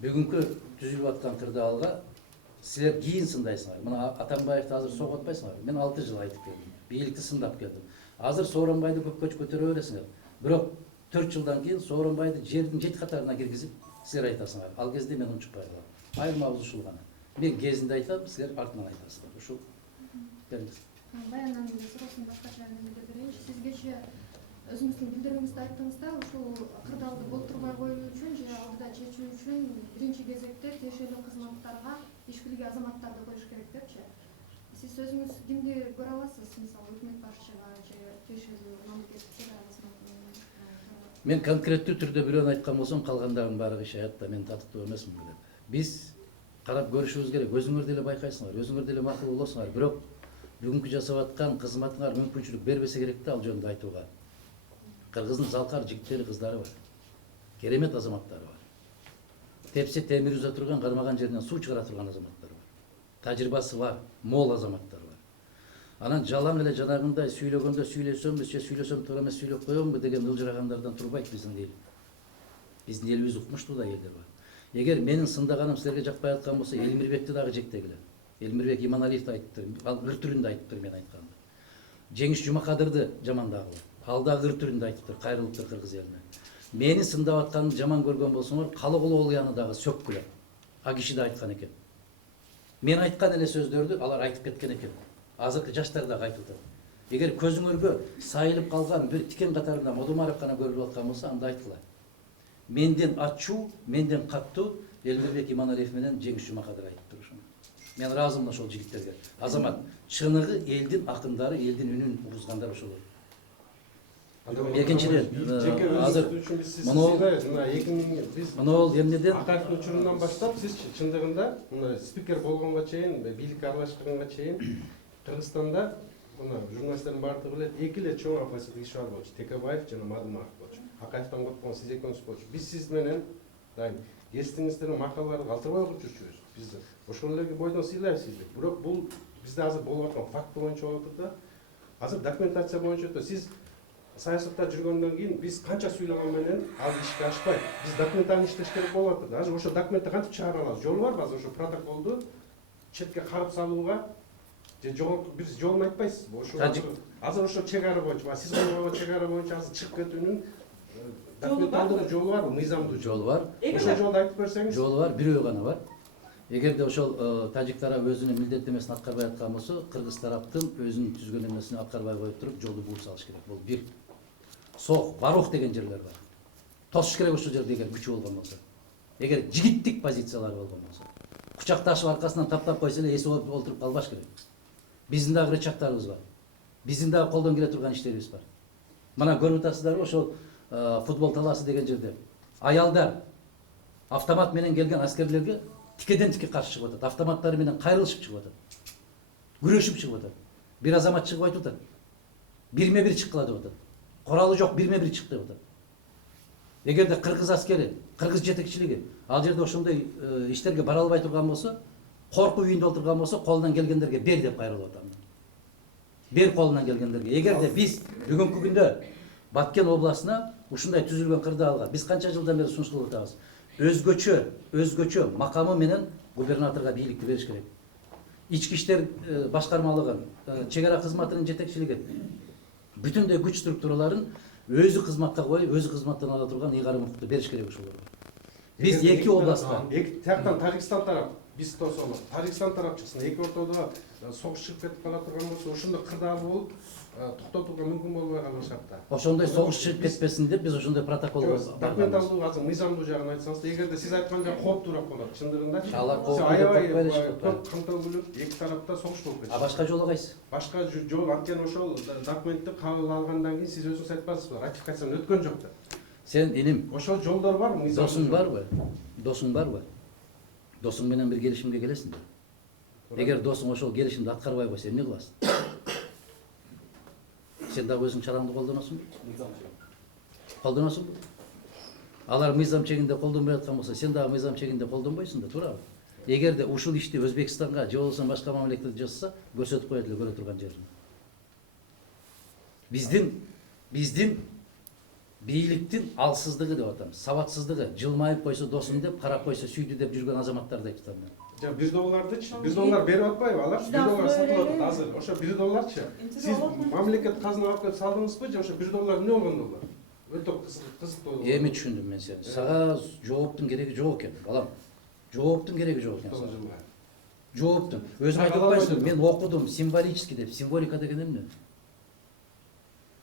бүгүнкү түзүлүп аткан кырдаалга силер кийин сындайсыңар. Мына Атамбаевди азыр согуп атпайсыңар. Мен 6 жыл айтып келдим. Бийликти сындап келдим. Азыр Сооронбайды көккө көтөрө бересиңер. Бирок 4 жылдан кийин Сооронбайды жердин 7 катарына киргизип силер айтасыңар. Ал кезде мен унчукпай калам. Айырмабыз ушул гана. Мен кезинде айтам, силер артынан айтасыздар. Ушул. Бериңиз. Баяннан эле суроосун башкача берейинчи. Сиз кечээ өзүңүздүн билдирүүңүздө айттыңыз да, ушул кырдаалды болтурбай коюу үчүн же алдыда чечүү үчүн биринчи кезекте тиешелүү кызматтарга иш билген азаматтарды коюш керек депчи. Сиз өзүңүз кимди көрө аласыз? Мисалы өкмөт башчыга же тиешелүү мамлекеттик чек ара кызматынын? Мен конкреттүү түрдө бирөөнү айткан болсом, калгандарын баары кышаят да, мен татыктуу эмесмин деп. Биз карап көрүшүбүз керек. Өзүңөр деле байкайсыңар, өзүңөр деле макул болосуңар. Бирок бүгүнкү жасап аткан кызматыңар мүмкүнчүлүк бербесе керек да ал жөнүндө айтууга. Кыргыздын залкар жигиттери, кыздары бар. Керемет азаматтары бар. Тепсе темир үзө турган, кармаган жеринен суу чыгара турган азаматтар бар. Тажрыйбасы бар, мол азаматтар бар. Анан жалаң эле жанагындай сүйлөгөндө сүйлөсөмбү, же сүйлөсөм туура эмес сүйлөп коембу деген ылжырагандардан турбайт биздин эл. Биздин элибиз укмуштуу да элдер бар. Эгер менин сындаганым силерге жакпай аткан болсо, Элмирбекти дагы жектегиле. Элмирбек Иманалиевди айтыптыр, ал ыр түрүндө айтыптыр мен айтканды. Жеңиш Жумакадырды жамандагыла. Ал дагы ыр түрүндө айтыптыр, кайрылыптыр кыргыз элине. Мени сындап атканымды жаман көргөн болсоңор, Калыгулоолуяны дагы сөккүлө. А киши да айткан экен. Мен айткан эле сөздөрдү алар айтып кеткен экен. Азыркы жаштар дагы айтып атат. Эгер көзүңөргө сайылып калган бир тикен катарында Модумаров гана көрүлүп аткан болсо, анда айткыла. Менден ачуу, менден каттуу Элмирбек Иманалиев менен Жеңиш Жумакадыр айтыптыр ушуну. Мен ыраазымын ошол жигиттерге. Азамат, чыныгы элдин акындары, элдин үнүн угузгандар ошолор. Экинчиден, азыр монол эмнеден Акаевдин учурунан баштап сиз чындыгында мына спикер болгонго чейин, бийликке аралашканга чейин Кыргызстанда мына журналисттердин баардыгы билет, эки эле чоң оппозициялык киши бар болчу. Текебаев жана Мадумаров болчу. Акаевден коткон сиз экөөңүз болчу. Биз сиз менен дайым естиңиздердин макалаларды калтырбай окуп жүрчүбүз. Биз ошол эле бойдон сыйлайбыз сизди. Бирок бул бизде азыр болуп аткан факт боюнча болуп атат да. Азыр документация боюнча сиз саясатта жүргөндөн кийин биз канча сүйлөгөн менен ал ишке ашпайт. Биз документаль иштеш керек болуп атат. Азыр ошо документти кантип чыгара алабыз? Жолу барбы азыр ошо протоколду четке карып салууга же жогорку биз жолун айтпайсызбы? Ошо Тажик. азыр ошо чек ара боюнча, сиз койгон чек ара боюнча азыр чыгып кетүүнүн Жолу барбы? документалдуу жолу барбы, мыйзамдуу жолу? Жолу бар. Ошол жолду айтып берсеңиз. Жолу бар, бирөө гана бар. Эгерде ошол тажик тарап өзүнүн милдеттенмесин аткарбай аткан болсо, кыргыз тараптын өзүнүн түзгөн эмесин аткарбай коюп туруп жолду бууп салыш керек. Бул бир. Сок, барох деген жерлер бар. Тосуш керек ошол жерде эгер күчү болгон болсо. Эгер жигиттик позициялар болгон болсо. Кучакташып аркасынан таптап койсо эле эси олтуруп калбаш керек. Биздин дагы рычагтарыбыз бар. Биздин дагы колдон келе турган иштерибиз бар. Мына көрүп атасыздарбы ошол футбол талаасы деген жерде аялдар автомат менен келген аскерлерге тикеден тике каршы чыгып атат. Автоматтары менен кайрылышып чыгып атат. Күрөшүп чыгып атат. Бир азамат чыгып айтып атат. Бирме бир чыккыла деп атат. Коралы жок, бирме бир чык деп атат. Эгерде кыргыз аскери, кыргыз жетекчилиги ал жерде ошондой иштерге бара албай турган болсо, коркуу үйүндө отурган болсо, колунан келгендерге бер деп кайрылып атам. Бер колунан келгендерге. Эгерде биз бүгүнкү күндө Баткен областына ушундай түзүлгөн кырдаалга биз канча жылдан бери сунуш кылып атабыз. Өзгөчө макамы менен губернаторго бийликти бериш керек. Ички иштер башкармалыгын, чек ара кызматынын жетекчилигин, бүтүндөй күч структураларын өзү кызматка коюп, өзү кызматтан ала турган ыйгарым укукту бериш керек ушуларга. Биз эки областта, Тияктан Тажикстан тарап, биз тосолу, Тажикстан тарап чыксын, эки ортодо согуш чыгып кетип кала турган болсо, ошондо кырдаал болуп, токтотууга мүмкүн болбой калган шартта. ошондой согуш чыгып кетпесин деп биз ошондой протокол Документалдуу азыр мыйзамдуу жагын айтсаңыз, эгерде сиз айткан жак кооптуураак болот, чындыгында. Алар кооптуу Аябай деп айтпайт. көп камтылып, эки тарапта согуш болуп кетти. А башка жолу кайсы? Башка жол анткени ошол документти кабыл алгандан кийин сиз өзүңүз айтпайсызбы, ратификациядан өткөн жок деп. Сен иним, Ошол жолдор барбы? досуң барбы? Досуң барбы? Досуң менен бир келишимге келесиң да. Эгер досуң ошол келишимди аткарбай койсо эмне кыласың? Сен дагы өзүң чараңды колдоносуңбу? Колдоносуңбу? Алар мыйзам чегинде колдонбой аткан болсо, сен дагы мыйзам чегинде колдонбойсуң да, туурабы? Эгерде ушул ишти Өзбекстанга же болбосо башка мамлекетке жасаса, көрсөтүп коет эле көрө турган жерин. Биздин бийликтин алсыздыгы деп атам, сабатсыздыгы, жылмайып койсо досум деп, карап койсо сүйдү деп жүргөн азаматтарды айтып атам мен. $1'дычы? $1 берип атпайбы алар? $1 сатылып атат азыр. Ошо $1'чы? Сиз мамлекет казына алып келип салдыңызбы же ошо $1 эмне болгон доллар? Өтө кызыктуу. Эми түшүндүм мен сени. Сага жооптун кереги жок экен, балам. Жооптун кереги жок экен. Жооптун. Өзүң айтып атпайсыңбы? Мен окудум символический деп. Символика деген эмне?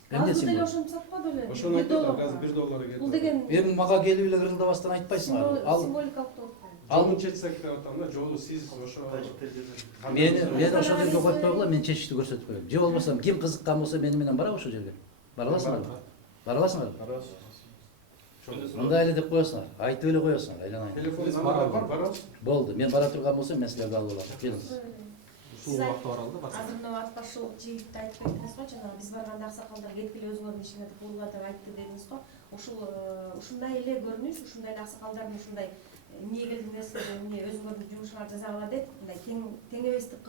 Эмне Азыр деле символика? ошону сатпады эле. Ошону айтып атам, азыр $1 Бул деген Эми мага келип эле кырылдабастан айтпайсыңар. Ал символикалык болуп. Жолун чечсек деп атам да, жолу сиз ошо мен ошол жерге коюп койгула, мен чечишти көрсөтүп коем. Же болбосо ким кызыккан болсо мени менен барабы ошол жерге? Бара аласыңарбы? Бара аласыңарбы? Мындай эле деп коесуңар. Айтып эле коесуңар, айланайын. телефон номер бар. Болду. Мен бара турган болсом мен силерге алып алам. Келиңиз. Ушул убакта баралы да. Азыр мына ат башчыл жигитти айтып кеттиңиз го, жанагы биз барганда аксакалдар кеткиле өзүңөрдүн ишиңерди куулатып айтты дедиңиз го. Ушундай эле көрүнүш, ушундай эле аксакалдардын ушундай эмне келдиңиздер, эмне өзүңөрдүн жумушуңарды жасагыла деп, мындай тең эбестик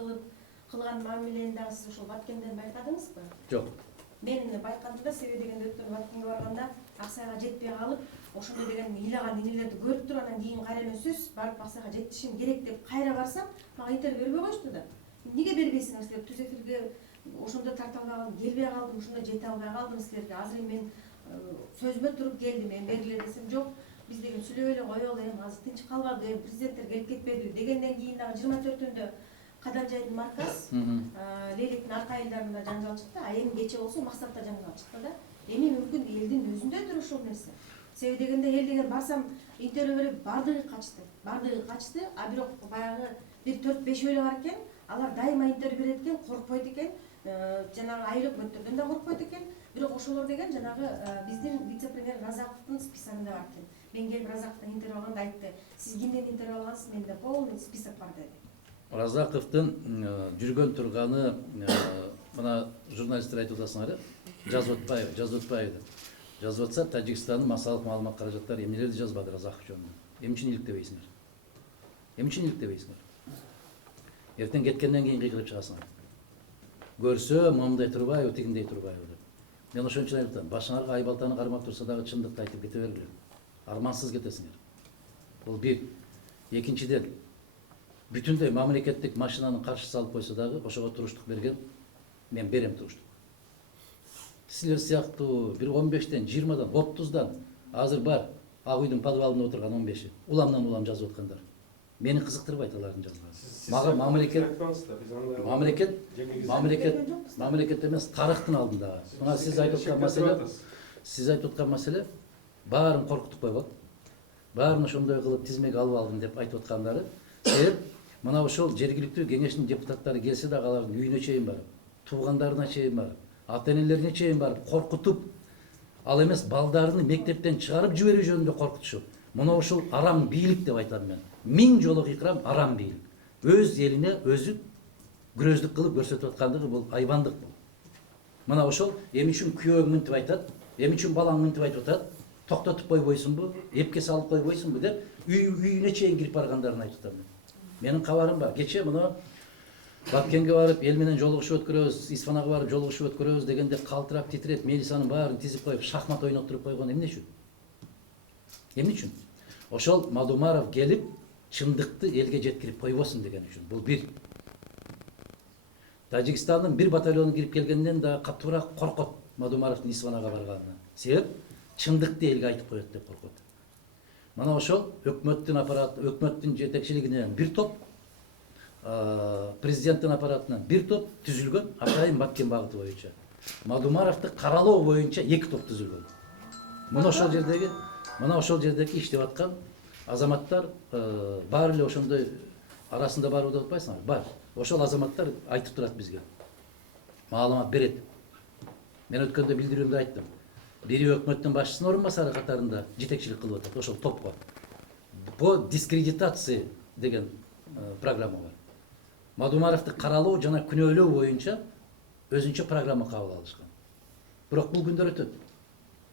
кылган мамилени дагы сиз ошол Баткенден байкадыңызбы? Жок. Мен байкадым да, себеби дегенде өткөн Баткенге барганда Аксайга жетпей калып, ошондой деген ыйлаган инелерди көрүп туруп, анан кийин кайра мен сөзсүз барып Аксайга жетишим керек деп кайра барсам, мага интервью бербей коюшту да. Эмнеге бербейсиңер силер? Түз эфирге ошондо тарта албай калдым, келбей калдым, ошондо жете албай калдым силерге. Азыр мен сөзүмө туруп келдим, мен бергиле десем жок. Биз деген сүйлөп эле коелу, азыр тынч калбады, президенттер келип кетпеди дегенден кийин дагы 24-өндө Каданжайдын марказ Лейликтин арка айылдарында жаңжал чыкты, а эми кече болсо Максатта жаңжал чыкты да. Эми мүмкүн элдин өзүндөдүр ошол нерсе. Себеби дегенде эл деген барсам интервью берип бардыгы качты, а бирок баягы бир 4-5 эле бар экен. Алар дайыма интервью берет экен, коркпойт экен, жанагы айыл өкмөттөрдөн да коркпойт экен. Бирок ошолор деген жанагы биздин вице-премьер Разаковдун списогунда бар экен. Мен келип Разаковдон интервью алганда айтты, сиз кимден интервью алгансыз, менде полный список бар деди. Разаковдун жүргөн турганы мына журналисттер айтып атасыңар, жазып атпайбы. Жазып атса Тажикстандын массалык маалымат каражаттары эмнелерди жазбады Разаков жөнүндө. Эмне үчүн иликтебейсиңер? Эмне үчүн иликтебейсиңер? Эртең кеткенден кийин кыйкырып чыгасыңар. Көрсө момундай турбайбы, тигиндей турбайбы деп. Мен ошон үчүн айтып атам, башыңарга ай балтаны кармап турса дагы чындыкты айтып кете бергиле. Армансыз кетесиңер. Бул бир. Экинчиден, бүтүндөй мамлекеттик машинанын каршысы алып койсо дагы ошого туруштук берген мен берем туруштук. Силер сыяктуу бир 15-тен 20-дан 30-дан азыр бар ак үйдүн подвалында отурган 15-и уламдан улам жазып аткандар. Мени кызыктырбайт алардын жазганы. Мага мамлекет эмес, тарыхтын алдында. Мына сиз айтып аткан маселе баарын коркутуп койгон. Баарын ошондой кылып тизмеге алып алдым деп айтып аткандары. Себеп мына ошол жергиликтүү кеңештин депутаттары келсе дагы алардын үйүнө чейин барып, туугандарына чейин барып, ата-энелерине чейин барып коркутуп, ал эмес балдарын мектептен чыгарып жиберүү жөнүндө коркутушуп. Мына ушул арам бийлик деп айтам мен. 1000 жолу кыйкырам, арам бийлик. Өз элине өзү күрөздүк кылып көрсөтүп аткандыгы бул айбандык бул. Мына ошол эми үчүн күйөөң мынтип айтат, эми үчүн балаң мынтип айтып атат, токтотуп койбойсуңбу, эпке салып койбойсуңбу деп үйүнө чейин кирип баргандарын айтып атам мен. Менин кабарым бар. Кече мына Баткенге барып, эл менен жолугушуп өткөрөбүз, Исфанага барып жолугушуп өткөрөбүз дегенде калтырап, титиреп, милисанын баарын тизип коюп, шахмат ойноттуруп койгон эмне үчүн? Эмне үчүн? Ошол Мадумаров келип, чындыкты элге жеткирип койбосун деген үчүн. Бул бир. Тажикстандын бир батальону кирип келгенден да катуураак коркот Мадумаровдун Исфанага барганына. Себеп чындыкты элге айтып коет деп коркот. Мана ошол өкмөттүн аппараты, өкмөттүн жетекчилигинен бир топ, президенттин аппаратынан бир топ түзүлгөн, атайын Баткен багыты боюнча. Мадумаровду каралоо боюнча 2 топ түзүлгөн. Мына ошол жердеги иштеп аткан азаматтар баары эле ошондой арасында барбы деп атпайсыңар? Бар. Ошол азаматтар айтып турат бизге. Маалымат берет. Мен өткөндө билдирүүмдө айттым. Бири өкмөттүн башчысынын орун басары катарында жетекчилик кылып атат ошол топко. По дискредитации деген программа бар. Мадумаровду каралоо жана күнөөлөө боюнча өзүнчө программа кабыл алышкан. Бирок бул күндөр өтөт.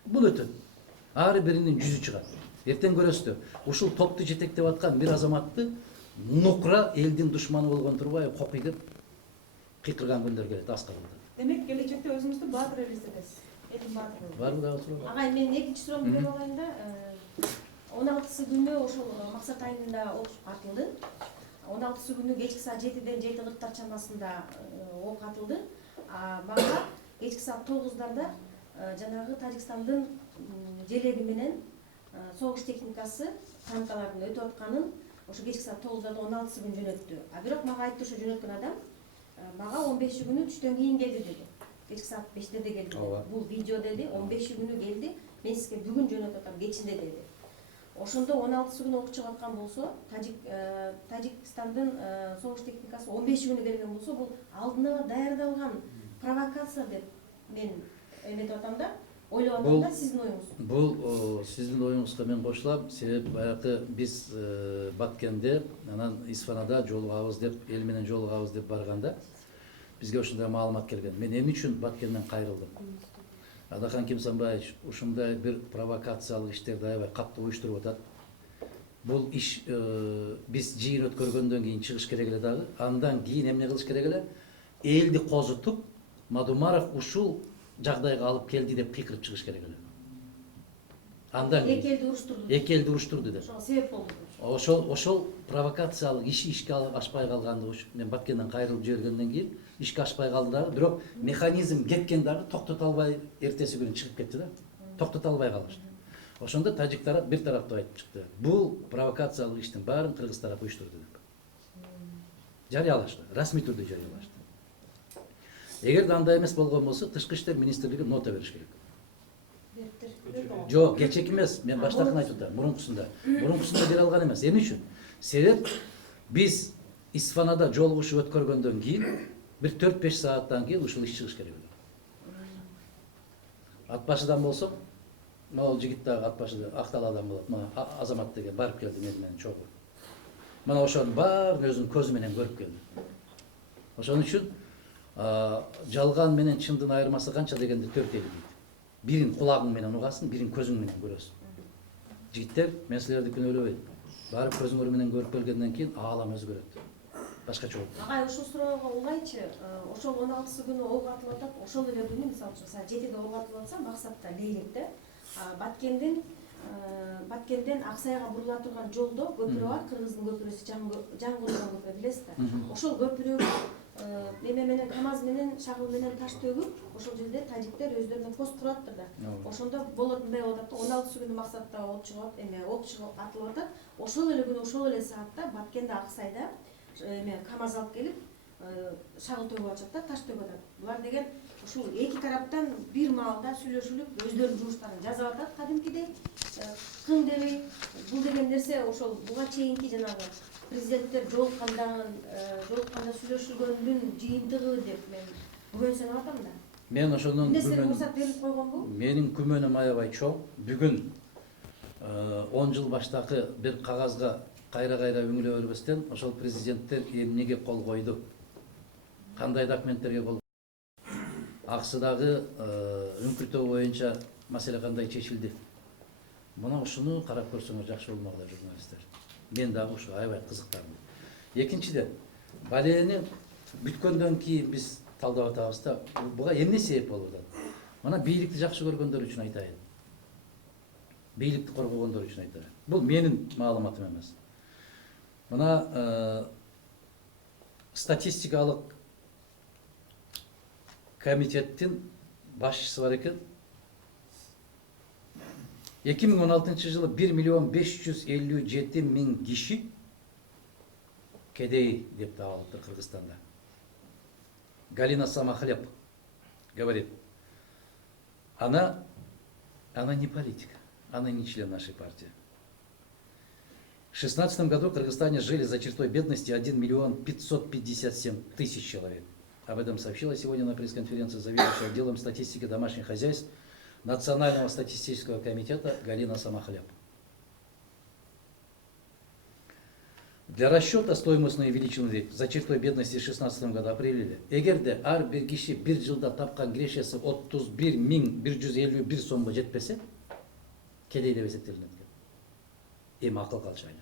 Бул өтөт. Ары биринин жүзү чыгат. Эртең көрөсүздөр. Ушул топту жетектеп аткан бир азаматты нукра элдин душманы болгон турбай кокуй деп кыйкырган күндөр келет аскарында. Демек келечекте өзүңүздү баатыр элестетесиз. Элдин баатыры. Барбы дагы суроо? Агай, мен экинчи суроомду берип алайын да. 16 күнү ошол максат айында ок атылды. 16 күнү кечки саат 7-ден 7:40 чамасында ок атылды. Мага кечки саат 9-дарда жанагы Тажикстандын желеги менен согуш техникасы танкалардын өтүп атканын ошо кечки саат 9-дарда 16 күн жөнөттү. Бирок мага айтты ошо жөнөткөн адам, мага 15 күнү түштөн кийин келди деди. Кечки саат 5-те келди. Бул видео деди, 15 күнү келди. Мен сизге бүгүн жөнөтүп атам, кечинде деди. Ошондо 16 күнү ок чыгып аткан болсо, Тажикстандын согуш техникасы 15 күнү келген болсо, бул алдына даярдалган провокация деп мен эметип атам да, ойлоп атам да, сиздин оюңуз. Бул сиздин оюңузга мен кошулам. Себеп баягы биз Баткенде, анан Исфанада жолугабыз деп, эл менен жолугабыз деп барганда бизге ошондой маалымат келген. Мен эмне үчүн Баткенден кайрылдым? Адахан Кимсанбаевич ушундай бир провокациялык иштерди аябай катуу уюштуруп атат. Бул иш биз жыйын өткөргөндөн кийин чыгыш керек эле дагы. Андан кийин эмне кылыш керек эле? Элди козутуп, Мадумаров ушул жагдайга алып келди деп кыйкырып чыгыш керек эле. Андан кийин Эки элди уруштурду. Эки элди уруштурду деп. Ошол себеп болду. Ошол провокациялык ишке ашпай калгандыгы үчүн мен Баткенден кайрылып жибергенден кийин ишке ашпай калды дагы, бирок механизм кеткен дагы токтото албай эртеси күнү чыгып кетти да. Токтото албай калышты. Ошондо тажик тарап бир тараптуу айтып чыкты. Бул провокациялык иштин баарын кыргыз тарап уюштурду деп. Жарыялашты, расмий түрдө жарыялашты. Эгер андай эмес болгон болсо, Тышкы иштер министрлиги нота бериш керек. Жок, кечеки эмес, мен баштакын айтып атам, мурункусунда бере алган эмес. Эмне үчүн? Себеп биз Исфанада жолугушуп өткөргөндөн кийин бир 4-5 сааттан кийин ушул иш чыгыш керек эле. Ат башыдан болсок, могул жигит дагы ат башыда Акталадан болот. Мына азамат деген барып келди менен чогуу. Мына ошонун баарын өзүнүн көзү менен көрүп келди. Ошон үчүн жалган менен чындын айырмасы канча дегенде 4 эл дейт. Бирин кулагың менен угасың, бирин көзүң менен көрөсүң. Жигиттер, мен силерди күнөөлөбөйм. Барып көзүңөр менен көрүп келгенден кийин аалам өзгөрөт. Башкача болот. Агай, ушул суроого улайчы, ошол 16 күнү ок атылып атат, ошол эле күнү мисалы үчүн саат 7-де ок атылып атса, максатта Лейректе Баткенден Аксайга бурула турган жолдо көпүрө бар, Кыргыздын көпүрөсү, жаңгырган көпүрө билесиз да. Ошол көпүрөгү эме менен КАМАЗ менен шагыл менен таш төгүп ошол жерде тажиктер өздөрүнүн пост кураттыр да. Ошондо болот мындай болуп атат да, 16 күнү максатта от чыгып, от чыгып атылып атат. Ошол эле күнү ошол эле саатта Баткенде Аксайда эме КАМАЗ алып келип шагыл төгүп атышат да, таш төгүп атат. Булар деген ушул эки тараптан бир маалда сүйлөшүлүп өздөрүнүн жумуштарын жасап атат кадимкидей, кың дебей. Бул деген нерсе ошол буга чейинки жанагы президенттер жолукканда сүйлөшүлгөндүн жыйынтыгы деп мен күмөнсөнүп атам да. Мен ошондон Нерсе уруксат берилип койгонбу? Менин күмөнүм аябай чоң. Бүгүн 10 жыл баштакы бир кагазга кайра үңүлө бербестен ошол президенттер эмнеге кол койду? Кандай документтерге кол? Аксыдагы үңкүртөө боюнча маселе кандай чечилди? Мына ушуну карап көрсөңөр жакшы болмокда, журналисттер. Мен дагы ушу аябай кызыктардым. Экинчиден, балени бүткөндөн кийин биз талдап атабыз да, буга эмне себеп болуп атат? Мына бийликти жакшы көргөндөр үчүн айтайын. Бийликти коргогондор үчүн айтайын. Бул менин маалыматым эмес. Мына статистикалык комитеттин башчысы бар экен. 2016 жылы 1.557.000 киши кедей деп табылыптыр Кыргызстанда. Галина Самохлеб говорит, она не политик, она не член нашей партии. В 2016 году в Кыргызстане жили за чертой бедности 1.557.000 человек. Об этом сообщила сегодня на пресс-конференции заведующая отделом статистики домашних хозяйств Национального статистического комитета Галина Самохлеб. Для расчета стоимостной величины за чертой бедности в 2016 году определили. Эгерде ар бир киши бир жылда тапкан кирешеси 31.151 сомго жетпесе, кедей деп эсептелинет экен. Эми акыл калчайын.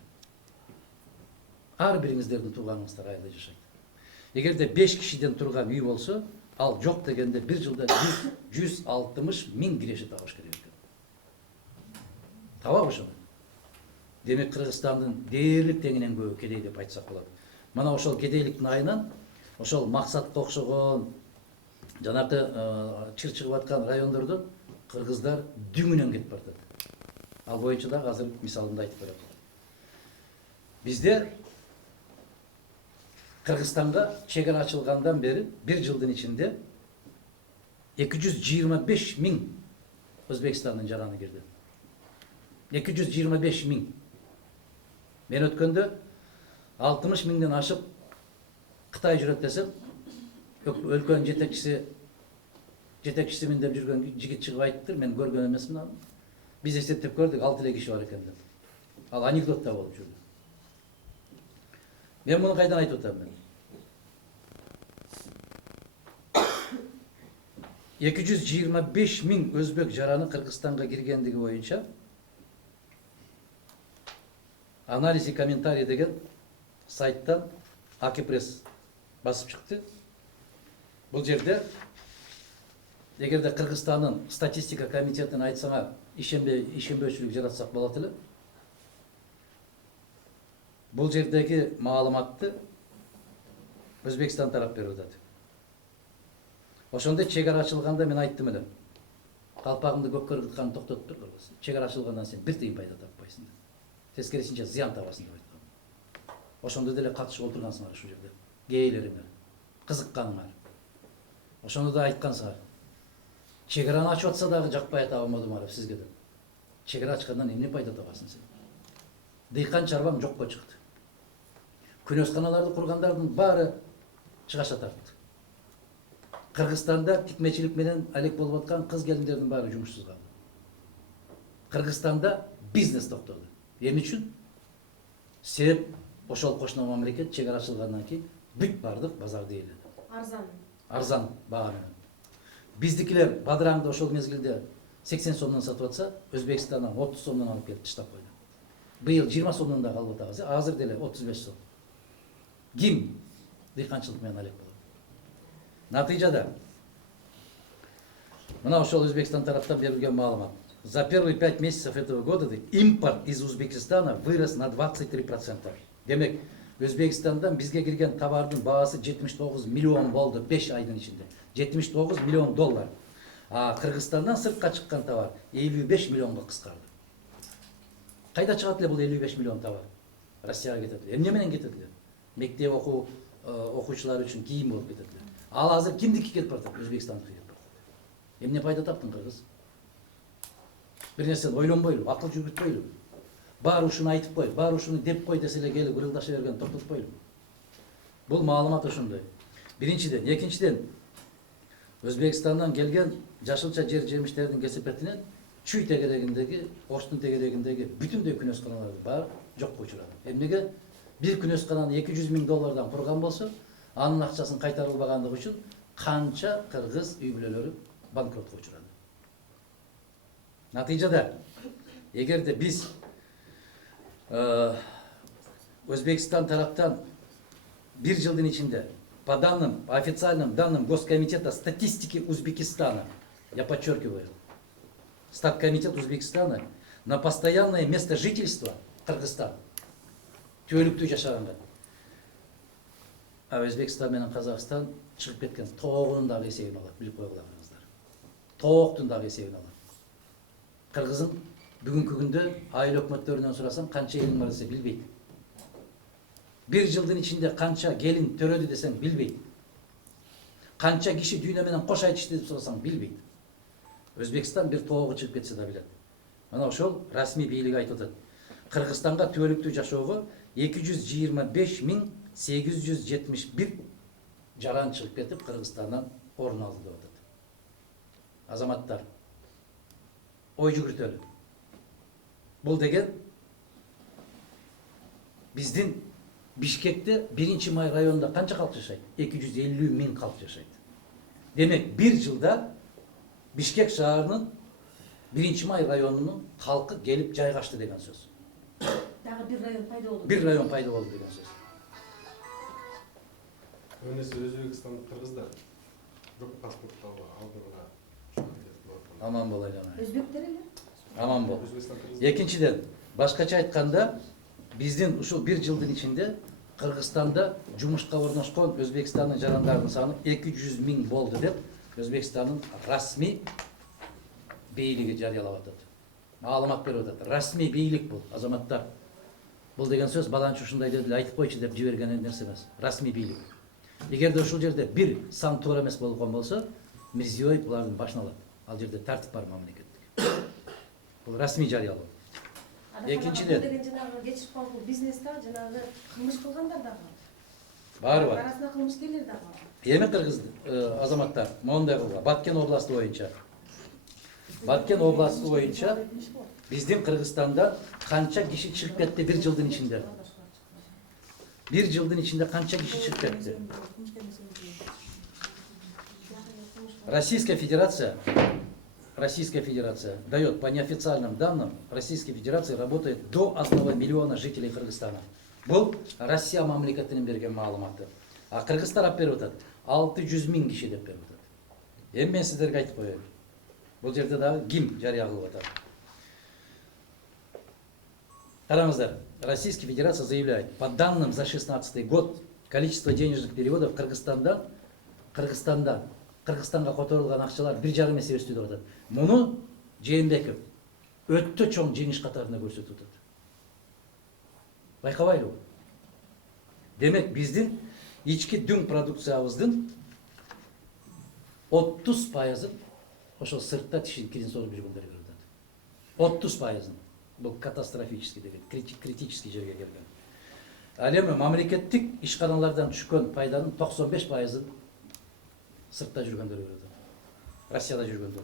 Ар бириңиздердин тууганыңыздар кайда жашайт? Эгерде 5 кишиден турган үй болсо, ал жок дегенде бир жылда 160.000 киреше табыш керек экен. Таба ошону. Демек Кыргызстандын дээрлик теңинен көбү кедей деп айтсак болот. Мына ошол кедейликтин айынан ошол максатка окшогон жанакы чыр чыгып аткан райондордо кыргыздар дүңүнөн кетип баратат. Ал боюнча да азыр мисалымды айтып берем. Бизде Кыргызстанга чегара ачылгандан бери бир жылдын ичинде 225.000 Өзбекстандын жараны кирди. 225.000. Мен өткөндө 60.000ден ашып Кытай жүрөт десем, өлкөнүн жетекчисимин деп жүргөн жигит чыгып айтыптыр, мен көргөн эмесмин аны. Биз эсептеп көрдүк, 6 эле киши бар экен деп. Ал анекдот да болуп жүрдү. Мен муну кайдан айтып атам мен? 225.000 өзбек жараны Кыргызстанга киргендиги боюнча анализ и комментарий деген сайттан Акипресс басып чыкты. Бул жерде эгерде Кыргызстандын статистика комитетин айтсаңар, ишенбөөчүлүк жаратсак болот эле. Бул жердеги маалыматты Өзбекстан тарап берип атат. Ошондо чегара ачылганда мен айттым эле. Калпагыңды көккө ыргытканды токтотуп тур кыргыз. Чегара ачылгандан сен бир тыйын пайда таппайсың. Тескерисинче зыян табасың деп айткан. Ошондо деле катышып отургансыңар ушул жерде. Гейлериңер, кызыкканыңар. Ошондо да айткансыңар. Чегараны ачып атса дагы жакпай атабы Мадумаров сизге деп. Чегара ачкандан эмне пайда табасың сен? Дыйкан чарбам жокко чыкты. Күнөсканаларды кургандардын баары чыгаша тартты. Кыргызстанда тикмечилик менен алек болуп аткан кыз келиндердин баары жумушсуз калды. Кыргызстанда бизнес токтоду. Эмне үчүн? Себеп ошол кошуна мамлекет чегара ачылгандан кийин бүт бардык базарды ээледи. Арзан баа менен. Биздикилер бадыраңды ошол мезгилде 80 сомдон сатып атса, Өзбекстандан 30 сомдон алып келип таштап койду. Быйыл 20 сомдон да калып атабыз. Азыр деле 35 сом. Ким дыйканчылык менен алек болот? Натыйжада мына ошол Өзбекстан тараптан берилген маалымат. За первые 5 месяцев этого года импорт из Узбекистана вырос на 23%. Демек, Өзбекстандан бизге кирген товардын баасы 79 миллион болду 5 айдын ичинде. 79 миллион доллар. А Кыргызстандан сыртка чыккан товар 55 миллионго кыскарды. Кайда чыгат эле бул 55 миллион товар? Россияга кетет. Эмне менен кетет эле? Мектеп окуучулар үчүн кийим болуп кетет эле. Ал азыр кимдики кетип баратат? Өзбекстандыкы кетип баратат. Эмне пайда таптың кыргыз? Бир нерсени ойлонбойлу, акыл жүгүртпөйлү. Бар ушуну айтып кой, бар ушуну деп кой десе эле келип ырылдаша берген токтотпойлу. Бул маалымат ошондой. Биринчиден, экинчиден Өзбекстандан келген жашылча жер жемиштердин кесепетинен Чүй тегерегиндеги, Оштун тегерегиндеги бүтүндөй күнөсканаларды бар жокко учурады. Эмнеге? Бир күнөскананы 200 миң доллардан курган болсо, анын акчасын кайтарылбагандыгы үчүн канча кыргыз үй бүлөлөрү банкротко учурады. Натыйжада, эгерде биз Өзбекстан тараптан бир жылдын ичинде по данным, по официальным данным Госкомитета статистики Узбекистана, я подчеркиваю, Статкомитет Узбекистана на постоянное место жительства Кыргызстан түбөлүктүү жашаганга. А Өзбекстан менен Казакстан чыгып кеткен тоогунун дагы эсебин алат, билип койгула-кыргыздар. Тооктун дагы эсебин алат. Кыргыздын бүгүнкү күндө айыл өкмөттөрүнөн сурасаң канча элиң бар десе билбейт. Бир жылдын ичинде канча келин төрөдү десең билбейт. Канча киши дүйнө менен кош айтышты деп сурасаң билбейт. Өзбекстан бир тоого чыгып кетсе да билет. Мына ошол расмий бийлик айтып атат. Кыргызстанга түбөлүктүү жашоого 225.871 жаран чыгып кетип Кыргызстандан орун алды деп атат. Азаматтар, ой жүгүртөлү. Бул деген биздин Бишкекте 1-май районунда канча калк жашайт? 250 миң калк жашайт. Демек, бир жылда Бишкек шаарынын 1-май районунун калкы келип жайгашты деген сөз. Дагы бир район пайда болду. Бир район пайда болду деген сөз. Önesi Özbekistan'da Kırgızlar yok pasportları aldığında Aman бол айлана. Өзбектер эле? Aman бол. Özbekistan Kırgızlar Экинчиден, башкача айтканда, биздин ушул бир жылдын ичинде Кыргызстанда жумушка орношкон Өзбекстандын жарандардын саны 200 миң болду деп Өзбекстандын расмий бийлиги жарыялап атат. Маалымат берип атат. Расмий бийлик бул, азаматтар. Бул деген сөз баланчы ушундай деп айтып койчу деп жиберген нерсе эмес. Расмий бийлик. Эгерде ушул жерде бир сан туура эмес болгон болсо, Мирзиёев булардын башына алат. Ал жерде тартип бар мамлекеттик. Бул расмий жарыялоо. Экинчиден деген жанагы кечип калган бизнесте жанагы кылмыш кылгандар да бар бар. Арасында кылмышкерлер да бар. Эми кыргыз азаматтар моундай кылган. Баткен областы боюнча. Баткен областы боюнча биздин Кыргызстанда канча киши чыгып кетти бир жылдын ичинде? Бир жылдын ичинде канча киши чыгып кетти? Российская Федерация дает по неофициальным данным, Российской Федерации работает до 1 миллиона жителей Кыргызстана. Бұл Россия мамлекетинин берген маалыматы. А Кыргыз тарап берип атат 600 миң киши деп берип атат. Эми мен сиздерге айтып коеюн. Бул жерде дагы ким жарыя кылып атат? Караңыздар, Российская Федерация заявляет, по данным за 2016 год количество денежных переводов Кыргызстанга которулган акчалар 1,5 эсе өстү деп атат. Муну Жээнбеков өтө чоң жеңиш катарында көрсөтүп атат. Байкабайлыбы? Демек биздин ички дүң продукциябыздын 30% ошол сыртта кирин согуп жүргөндөр көрүп атат. 30%. Бул катастрофический деген, критический жерге келген. Ал эми мамлекеттик ишканалардан түшкөн пайданын 95%-ын сыртта жүргөндөр берип атат. Россияда жүргөндөр.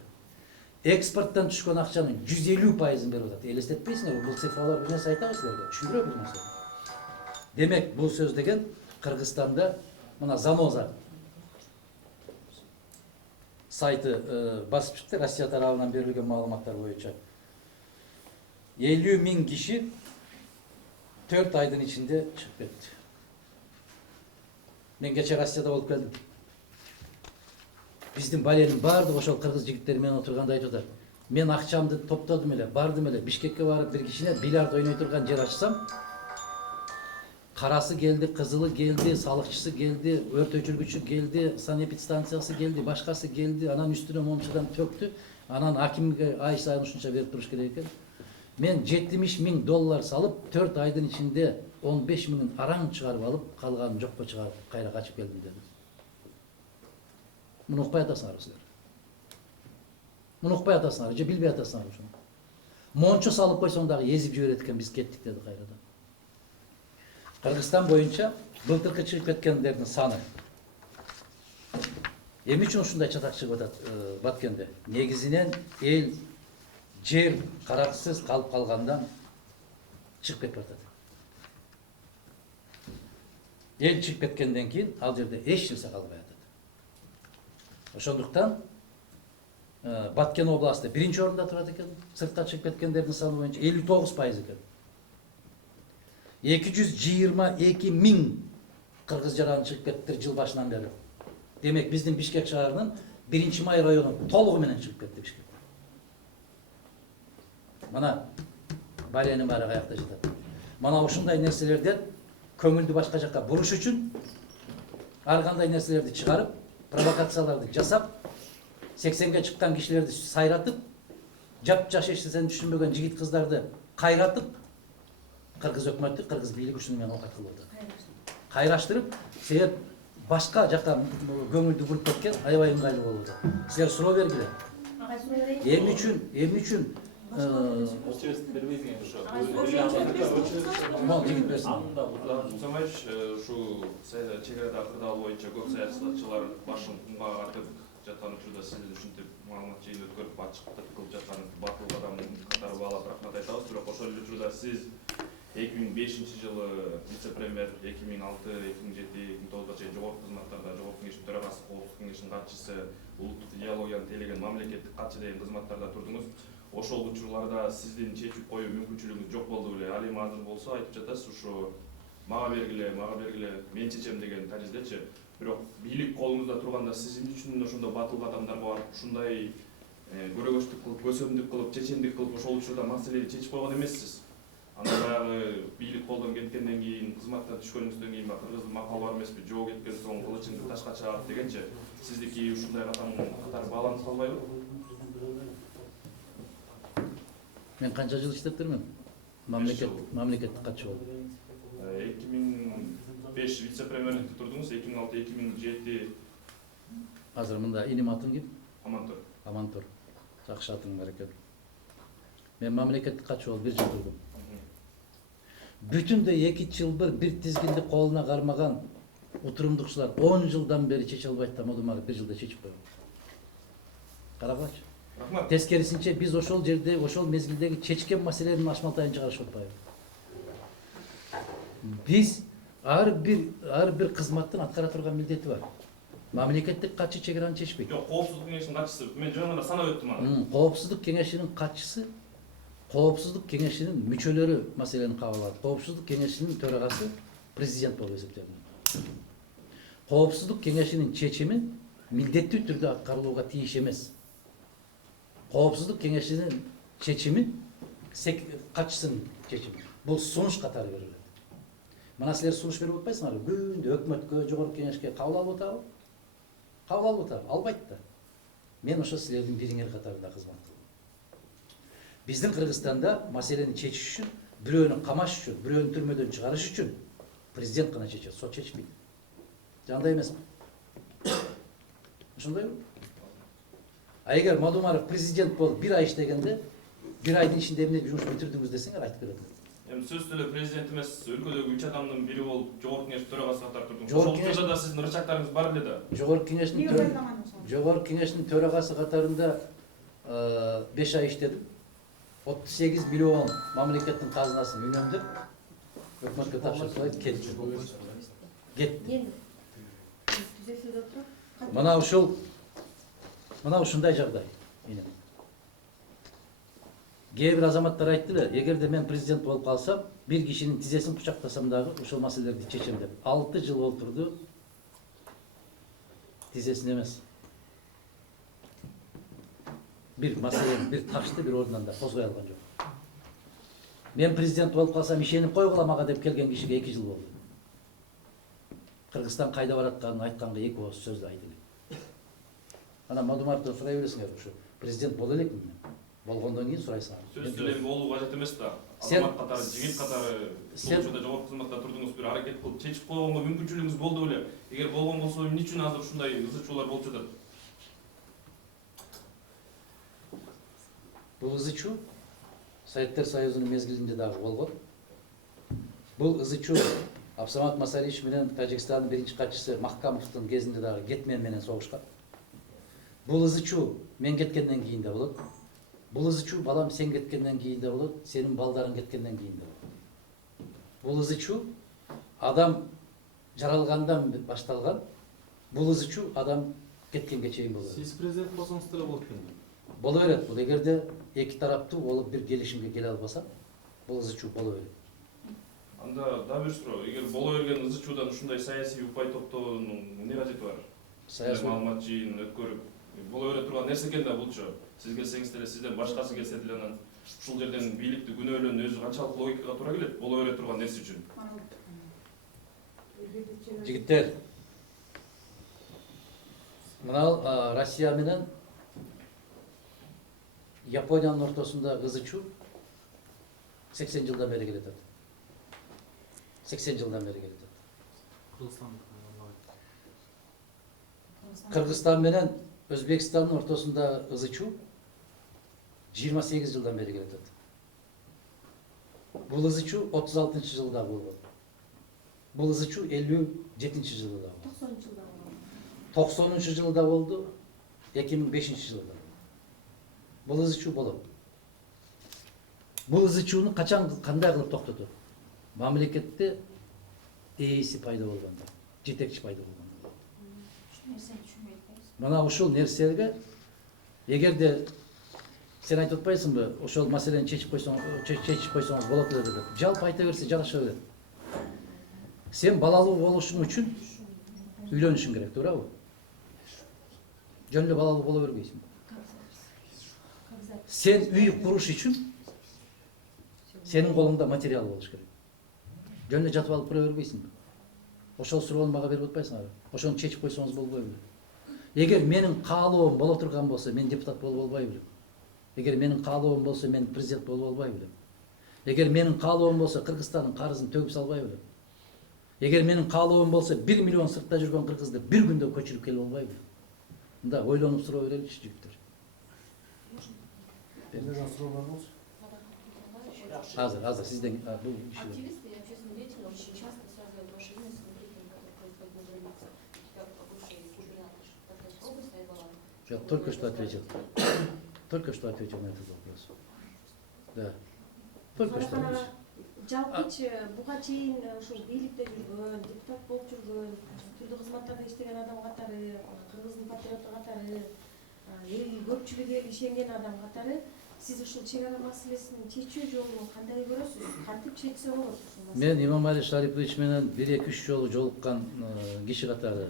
Экспорттан түшкөн акчанын 150%-ын берип атат. Элестетпейсиңерби? Бул цифралар бир нерсе айтабы силерге? Түшүндүрөбү бул нерсе? Демек, бул сөз деген Кыргызстанда мына Заноза сайты басып чыкты, Россия тарабынан берилген маалыматтар боюнча 50 миң киши 4 айдын ичинде чыгып кетти. Мен кече Россияда болуп келдим. Биздин баленин баардыгы ошол кыргыз жигиттери менен отурганда айтып атат. Мен акчамды топтодум эле, бардым эле, Бишкекке барып бир кичине бильярд ойной турган жер ачсам, Karası geldi, kızılı geldi, sağlıkçısı geldi, ört öçürgüçü geldi, sanepidstansiyası geldi, başkası geldi, anan üstüne momçadan töktü. Anan hakimge ay sayın uşunça verip duruş gerek ekan. Men 70.000 dollar salıp 4 aydan içinde 15.000'in aran çıkarıp alıp kalganın jokko çıkarıp kayra kaçıp geldim dedim. Bunu ukpay atasınlar sizler. Bunu ukpay atasınlar, je bilbey atasınlar şunu. Monço salıp koysan dağı ezip jiberet biz kettik dedi kayradan. Kırgızstan boyunca былтыркы чыгып кеткендердин саны. Эми үчүн ушундай чатак чыгып атат Баткенде. Негизинен эл жер караксыз калып калгандан чыгып кетип атат. Эл чыгып кеткенден кийин ал жерде эч нерсе калбай атат. Ошондуктан Баткен областы биринчи орунда турат экен. Сыртка чыгып кеткендердин саны боюнча 59% экен. 222.000 Kırgız жараны чыгып кетти жыл башынан бери. Демек биздин Бишкек шаарынын 1-Май району толугу менен чыгып кетти Бишкек. Мына баленин баары каякта жатат. Мына ушундай нерселерден көңүлдү башка жакка буруш үчүн ар кандай нерселерди чыгарып, провокацияларды жасап, 80ге чыккан кишилерди сайратып, жап-жаш эчтесин түшүнбөгөн жигит кыздарды кайратып, Kırgız ökmötü, Kırgız бийлиги ушуну менен окат кылып атат. Кайраштырып, себеп башка жакка көңүлдү буруп кеткен, аябай ыңгайлуу болуп атат. Силер суроо бергиле. Эмне үчүн Очередь бербейсиң ошо. Мол жигит берсин. Самайч ушу чек арада кырдаал боюнча көп саясатчылар башын кумга катып жаткан учурда сиз ушинтип маалымат жыйын өткөрүп ачыктык кылып жатканыңызды батыл адамдын катары баалап рахмат айтабыз. Бирок ошол эле учурда сиз 2005-жылы вице-премьер, 2006-2007-2009 чейин жогорку кызматтарда Жогорку Кеңештин төрагасы, Коопсуздук Кеңешинин катчысы, улуттук идеологияны тейлеген мамлекеттик катчы деген кызматтарда турдуңуз. Ошол учурларда сиздин чечип коюу мүмкүнчүлүгүңүз жок болду беле? Ал эми азыр болсо айтып жатасыз, ушу мага бергиле, мен чечем деген тариздечи. Бирок бийлик колуңузда турганда сиз эмне үчүн ошондой батыл кадамдарга барып, ушундай көрөгөчтүк кылып, көсөмдүк кылып, чечендик кылып ошол учурда маселени чечип койгон эмессиз? Анда баягы бийлик колдон кеткенден кийин, кызматтан түшкөнүңүздөн кийин Кыргыздын макалы бар эмеспи, жоо кеткен соң кылычыңды ташка чыгар дегенче, сиздики ушундай катары бааланып калбайбы? Мен канча жыл иштептирмин? Мамлекеттик катчы болдум. 2005 вице-премьерликте турдуңуз, 2006-2007 Азыр мында иним атым ким? Амантур. Амантур. Жакшы атың бар экен. Мен мамлекеттик катчы болуп 1 жыл турдум. Бүтүндөй 2 жыл бир тизгинди колуна кармаган отурумдукчулар 10 жылдан бери чече албайт да, модумагы 1 жылда чечип койгон. Карагылачы. Рахмат. Тескерисинче биз ошол жерде, ошол мезгилдеги чечкен маселенин ашмалтайын чыгарышып атпайбы. Биз ар бир кызматтын аткара турган милдети бар. Мамлекеттик катчы чек араны чечпейт. Жок, Коопсуздук Кеңешинин катчысы. Мен жөн гана санап өттүм аны. Коопсуздук Кеңешинин катчысы, Коопсуздук Кеңешинин мүчөлөрү маселени кабыл алат. Коопсуздук Кеңешинин төрагасы президент болуп эсептелет. Коопсуздук Кеңешинин чечими милдеттүү түрдө аткарылууга тийиш эмес. Коопсуздук Кеңешинин чечими катчысынын чечими. Бул сунуш катары берилет. Мына силер сунуш берип атпайсыңарбы? Күндө өкмөткө, Жогорку Кеңешке кабыл алып атабы? Кабыл алып атабы? Албайт да. Мен ошо силердин бириңер катарында кызмат кылдым. Биздин Кыргызстанда маселени чечиш үчүн, бирөөнү камаш үчүн, бирөөнү түрмөдөн чыгарыш үчүн президент гана чечет, сот чечпейт. Жандай эмеспи? Ошондойбу? А эгер Мадумаров президент болуп 1 ай иштегенде, 1 айдын ичинде эмне жумуш бүтүрдүңүз десеңер айтып берет. Эми сөз эле президент эмес, өлкөдөгү 3 адамдын бири болуп Жогорку Кеңештин төрагасы катары турдуңуз. Ошол учурда да сиздин ырчактарыңыз бар эле да. Жогорку Кеңештин төрагасы катарында 5 ай иштедим. 38 миллион мамлекеттин казынасын үнөмдөп, өкмөткө тапшырып кеттим. Мына ушундай жагдай. Кээ бир азаматтар айтты эле, эгерде мен президент болуп калсам, бир кишинин тизесин кучактасам дагы ошол маселелерди чечем деп. 6 жыл олтурду. Тизесин эмес. Бир маселени, бир ташты бир ордунан да козгой алган жок. Мен президент болуп калсам ишенип койгула мага деп келген кишиге 2 жыл болду. Кыргызстан кайда баратканын айтканга 2 ооз сөздү айтып элек. Анан Мадумардан сурай бересиңер, ушу президент боло элекмин мен. Болгондон кийин сурайсыңар. Сөз сөйлем болуу кажет эмес да. Сен- Азамат катары, жигит катары Сен- болчуда жогорку кызматта турдуңуз, бир аракет кылып чечип койгонго мүмкүнчүлүгүңүз болду беле? Эгер болгон болсо, эмне үчүн азыр ушундай ызы чуулар болуп жатат? Бул ызы чуу Советтер Союзунун мезгилинде дагы болгон. Бул ызы чуу Абсамат Масалич менен Тажикстандын биринчи катчысы Махкамовдун кезинде дагы Гетмен менен согушкан. Бул ызы чуу мен кеткенден кийин да болот. Бул ызы чуу балам сен кеткенден кийин да болот, сенин балдарың кеткенден кийин да болот. Бул ызы чуу адам жаралгандан башталган. Бул ызы чуу адам кеткенге чейин болот. Сиз президент болсоңуз деле болот экен. Боло берет. Бул эгерде эки тараптуу болуп бир келишимге келе албаса, бул ызы чуу боло берет. Анда да бир суроо, эгер боло берген ызы чуудан ушундай саясий упай топтоонун эмне кажети бар? Саясий Маалымат жыйын өткөрүп боло бере турган нерсе экен да булчу. Сиз келсеңиз деле, сизден башкасы келсе деле анан ушул жерден бийликти күнөөлөөнүн өзү канчалык логикага туура келет? Боло бере турган нерсе үчүн. жигиттер, мынау Россия менен Япониянын ортосунда ызы чуу 80 жылдан бери келатат. 80 жылдан бери келатат. Кыргызстан менен Өзбекстандын ортосунда ызы чуу 28 жылдан бери келатат. Бул ызы чуу 36 жылда болгон. Бул ызы чуу 57 жылда болгон. 90 жылда болду, 2005 жылда. Бул ызы чуу болот. Бул ызы чууну качан кандай кылып токтотот? Мамлекетте ээси пайда болгондо, жетекчи пайда болгондо. Мына ушул нерсеге эгерде сен айтып атпайсыңбы, ошол маселени чечип койсоңуз болот эле деп. Жалпы айта берсе жараша берет. Сен балалуу болушуң үчүн үйлөнүшүң керек, туурабы? Жөн эле балалуу боло бербейсиң. Сен үй куруш үчүн сенин колуңда материал болуш керек. Жөн эле жатып алып тура бербейсиң. Ошол суроону мага берип атпайсыңарбы? Ошону чечип койсоңуз болбойбу? Эгер менин каалоом боло турган болсо, мен депутат болуп албай белем. Эгер менин каалоом болсо, мен президент болуп албай белем. Эгер менин каалоом болсо, Кыргызстандын карызын төгүп салбай белем. Эгер менин каалоом болсо, 1 миллион сыртта жүргөн кыргызды бир күндө көчүрүп келип албай белем. Мында ойлонуп суроо береличи жигиттер. Эмнеден суроо бар болчу? Азыр сизден бул иши. Активисты и общественные деятели очень часто связывают ваше имя с событиями, которые происходят на границе. Как бывший губернатор Татарской области Айбалан. Я только что ответил. Только что ответил на этот вопрос. Да. Только что ответил. Жалпычы буга чейин ушул бийликте жүргөн, депутат болуп жүргөн, түрдүү кызматтарда иштеген адам катары, кыргыздын патриотту катары, эл көпчүлүк эл ишенген адам катары сиз ушул чек ара маселесин чечүү жолун кандай көрөсүз? Кантип чечсе болот ушул маселени? Мен Имамали Шарипович менен 1-2-3 жолу жолуккан киши катары,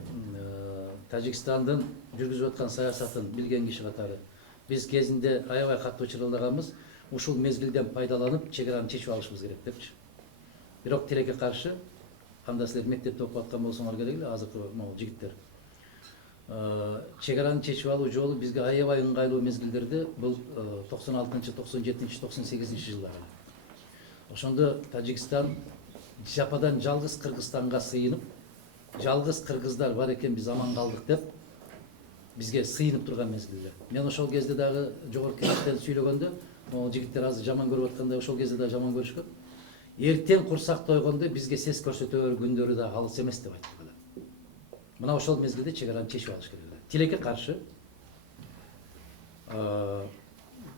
Тажикстандын жүргүзүп аткан саясатын билген киши катары. Биз кезинде аябай катуу чырылдаганбыз. Ушул мезгилден пайдаланып чек араны чечип алышыбыз керек депчи. Бирок тилекке каршы, анда силер мектепте окуп аткан болсоңор керек эле, азыркы могу жигиттер. Чек араны чечип алуу жолу бизге аябай ыңгайлуу мезгилдерде бул 96, 97, 98 жылдар. Ошондо Тажикстан жападан жалгыз Кыргызстанга сыйынып, жалгыз кыргыздар бар экен, биз аман калдык деп бизге сыйынып турган мезгилдер. Мен ошол кезде дагы жогорку кеңештен сүйлөгөндө, могу жигиттер азыр жаман көрүп аткандай, ошол кезде да жаман көрүшкөн. Эртең курсак тойгондо бизге сес көрсөтөр күндөрү да алыс эмес деп айттык эле. Мына ошол мезгилде чек араны чечип алыш керек эле. Тилекке каршы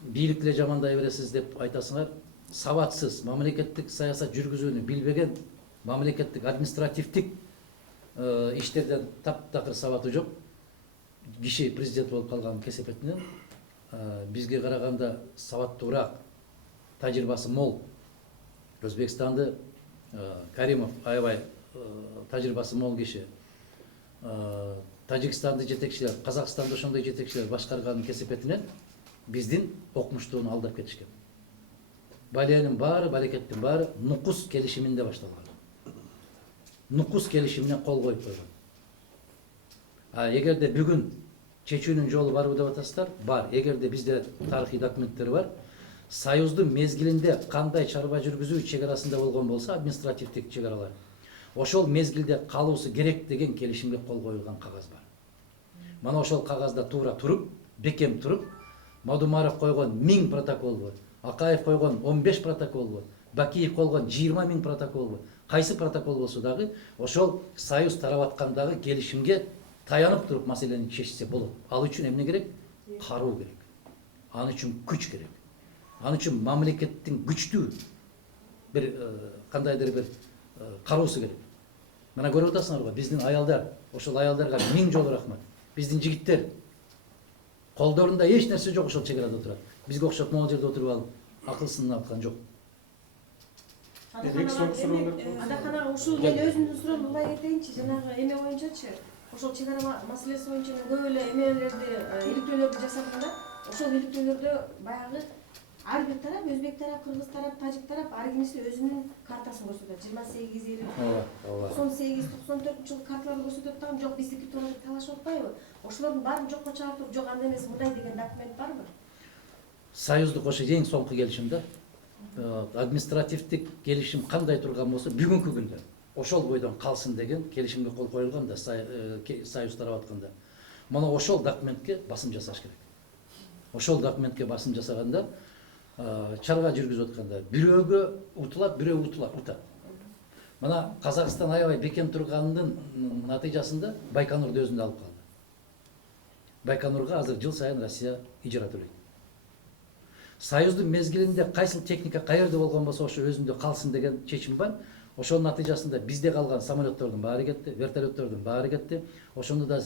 бийликти жамандай бересиз деп айтасыңар. Сабатсыз, мамлекеттик саясат жүргүзүүнү билбеген, мамлекеттик административдик иштерден таптакыр сабаты жок киши президент болуп калган кесепетинен бизге караганда сабаттуураак, тажрыйбасы мол. Өзбекстанды Каримов аябай тажрыйбасы мол киши. Тажикстанды жетекчилер, Казакстанды ошондой жетекчилер башкарган кесепетинен биздин окумуштууну алдап кетишкен. Балиянын баары, балекеттин баары нукус келишиминде башталган. нукус келишимине кол коюп койгон. Эгерде бүгүн чечүүнүн жолу барбы деп атасыздар, бар. Эгерде бизде тарыхый документтер бар, Союздун мезгилинде кандай чарба жүргүзүү чек арасында болгон болсо, административдик чек аралар, ошол мезгилде калуусу керек деген келишимге кол коюлган кагаз бар. Мана ошол кагазда туура туруп, бекем туруп, Мадумаров койгон 1000 протоколбу, Акаев койгон 15 протоколбу, Бакиев койгон 20 000 протоколбу, кайсы протокол болсо дагы ошол Союз тарап аткандагы келишимге таянып туруп маселени чечсе болот. Ал үчүн эмне керек? Каруу керек. Ал үчүн күч керек. Ал үчүн мамлекеттин күчтүү бир кандайдыр бир кароосу керек. Мына көрүп атасыңарбы, биздин аялдар, ошол аялдарга 1000 жолу рахмат. Биздин жигиттер колдорунда эч нерсе жок, ошол чек арада отурат. Бизге окшоп могул жерде отуруп алып акылсын аткан жок. Адаканага ушул мен өзүмдүн суроомду улай кетейинчи, жанагы эме боюнчачы, ошол чек ара маселеси боюнча мен көп эле эмелерди, иликтөөлөрдү жасаганда, ошол иликтөөлөрдө баягы ар бир тарап, өзбек тарап, кыргыз тарап, тажик тарап ар кимиси өзүнүн картасын көрсөтөт. 28 20 98 94 жылы карталарды көрсөтөт дагы, жок биздики туура деп талашып атпайбы? Ошолордун баарын жокко чыгартып, жок анда эмес мындай деген документ барбы? Союздук ошо эң соңку келишим да. Административдик келишим кандай турган болсо, бүгүнкү күндө ошол бойдон калсын деген келишимге кол коюлган да Союз тарап атканда. Мына ошол документке басым жасаш керек. Ошол документке басым жасаганда чарга жүргүзүп атканда бирөөгө утулат, бирөө утат. Мына Казакстан аябай бекем турганынын натыйжасында Байконурду өзүндө алып калды. Байконурга азыр жыл сайын Россия ижара төлөйт. Союздун мезгилинде кайсыл техника каерде болгон болсо ошо өзүндө калсын деген чечим бар. Ошонун натыйжасында бизде калган самолеттордун баары кетти, вертолеттордун баары кетти. Ошондо да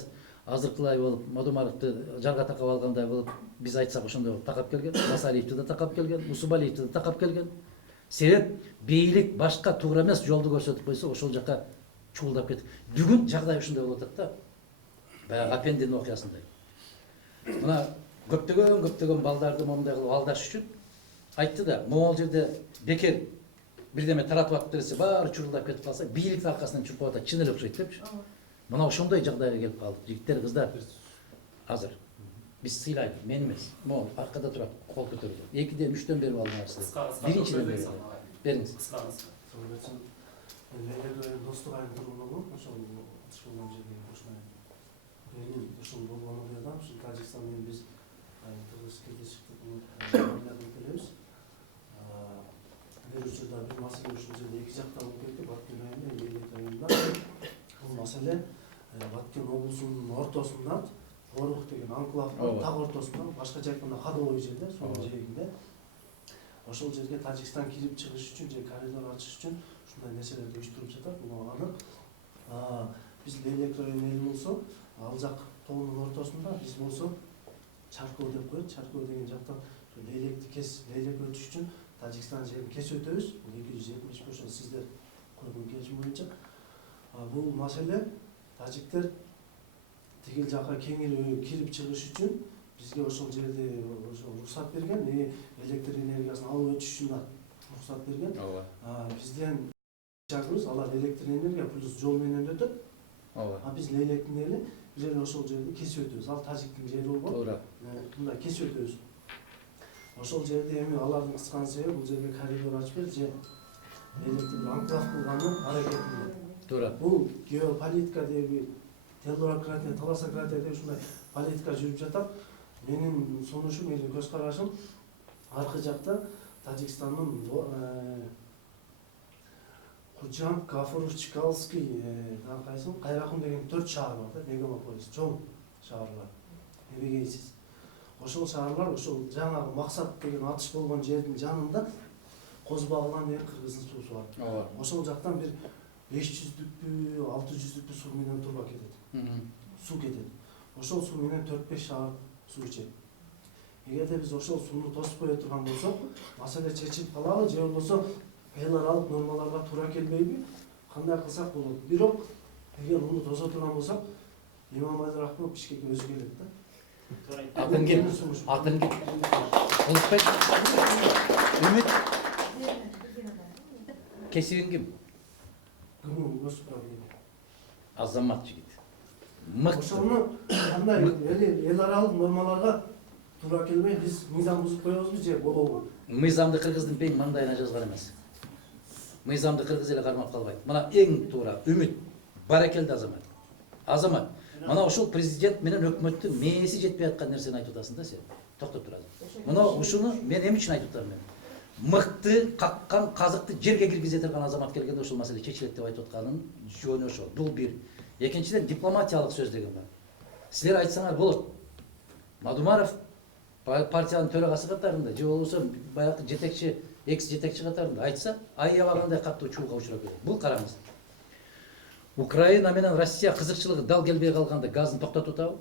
азыркылай болуп, Мадумаровду жарга такап алгандай болуп, биз айтсак ошондой такап келген, Масалиевди да такап келген, Усубалиевди да такап келген. Себеп бийлик башка туура эмес жолду көрсөтүп койсо, ошол жака чуулдап кетти. Бүгүн жагдай ушундай болуп атат да. Баягы Апендин окуясындай. Мына көптөгөн балдарды момундай кылып алдаш үчүн айтты да, могул жерде бекер бирдеме таратып атып берсе, баары чурулдап кетип калса, бийлик аркасынан чуркап атат, чын эле окшойт депчи. Мына ошондой жагдайга келип калдык. Жигиттер, кыздар, азыр биз сыйлайбыз, мен эмес. Могул аркада турат, кол көтөрүп. 2ден 3дөн берип алыңар. Биринчиден бериңиз. Бериңиз. Достук айыл тургунугу ошол болгон жерге кошмай. Ушул болгону да ушул Тажикстан менен биз тыгыз келишип келебиз. Берүүчү да бир маселе ушул жерде эки жактан болуп кетти. Баткен айында, Элек айында. Бул маселе Баткен облусунун ортосунда Орук деген анклав так ортосунда, башкача айтканда ходовой жерде, сонун жегинде. Ошол жерге Тажикстан кирип чыгыш үчүн же коридор ачыш үчүн ушундай нерселерди уюштуруп жатат. Бул анык. Биз Элек району эл болсо, ал жак тоонун ортосунда, биз болсо Чарков деп коет. Чарков деген жактан Электи Элек өтүш үчүн Тажикстан жерин кесип өтөбүз. 270 ошол сиздер койгон келишим боюнча. Бул маселе тажиктер тигил жака кеңири кирип чыгыш үчүн бизге ошол жерде уруксат берген, электр энергиясын алып өтүш үчүн уруксат берген. Бизден чагыбыз алар электр энергия плюс жол менен өтөт. Биз Электин эли бир эле ошол жерди кесип өтөбүз. Ал тажиктин жери болбойт. Туура. Мындай кесип өтөбүз. Ошол жерде эми алардын кыскан себеби бул жерге коридор ачып берип же электр анклав кылганын аракетинде. Туура. Бул геополитика деби, телурократия, таласократия деп ушундай политика жүрүп жатат. Менин сунушум, менин көз карашым аркы жакта Тажикстандын Кучан, Кафуров, Чкалский, Кайракун деген 4 шаар бар да, мегаполис, чоң шаарлар. Эбегейсиз. Ошол шаарлар, ошол жаңагы максат деген атыш болгон жердин жанында Козбагылан деген кыргыздын суусу бар. Ошол жактан бир 500-дүкпү, 600-дүкпү суу менен турба кетет. Суу кетет. Ошол суу менен 4-5 шаар суу ичет. Эгерде биз ошол сууну тосуп кое турган болсок, маселе чечилип калабы, же болбосо айлар алып нормаларга туура келбейби? Кандай кылсак болот? Бирок эгер муну тосо турган болсок, Имамали Рахмонов Бишкекке өзү келет да. Атын кел. Улукбек. Үмүт. Кесибиң ким? кімнің өз проблема? Азамат жигит. Мыкты. Ошону кандай эл аралык нормаларга туура келбей биз мыйзам бузуп коебузбу же болобу? Мыйзамды кыргыздын пең маңдайына жазган эмес. Мыйзамды кыргыз эле кармап калбайт. Мына эң туура үмүт баракелде азамат. Азамат, мына ушул президент менен өкмөттүн мээси жетпей аткан нерсени айтып атасың да сен. Токтоп тур азыр. Мына ушуну мен эмне үчүн айтып атам мен? Мыкты, каккан казыкты жерге киргизе турган азамат келгенде ушул маселе чечилет деп айтып атканын жөнү ошол. Бул бир. Экинчиден дипломатиялык сөз деген бар. Силер айтсаңар болот. Мадумаров партиянын төрагасы катарында же болбосо баягы жетекчи, экс жетекчи катарында айтса, аябагандай катуу чуулга учурап кетет. Бул караңыз. Украина менен Россия кызыкчылыгы дал келбей калганда газын токтотуп атабы?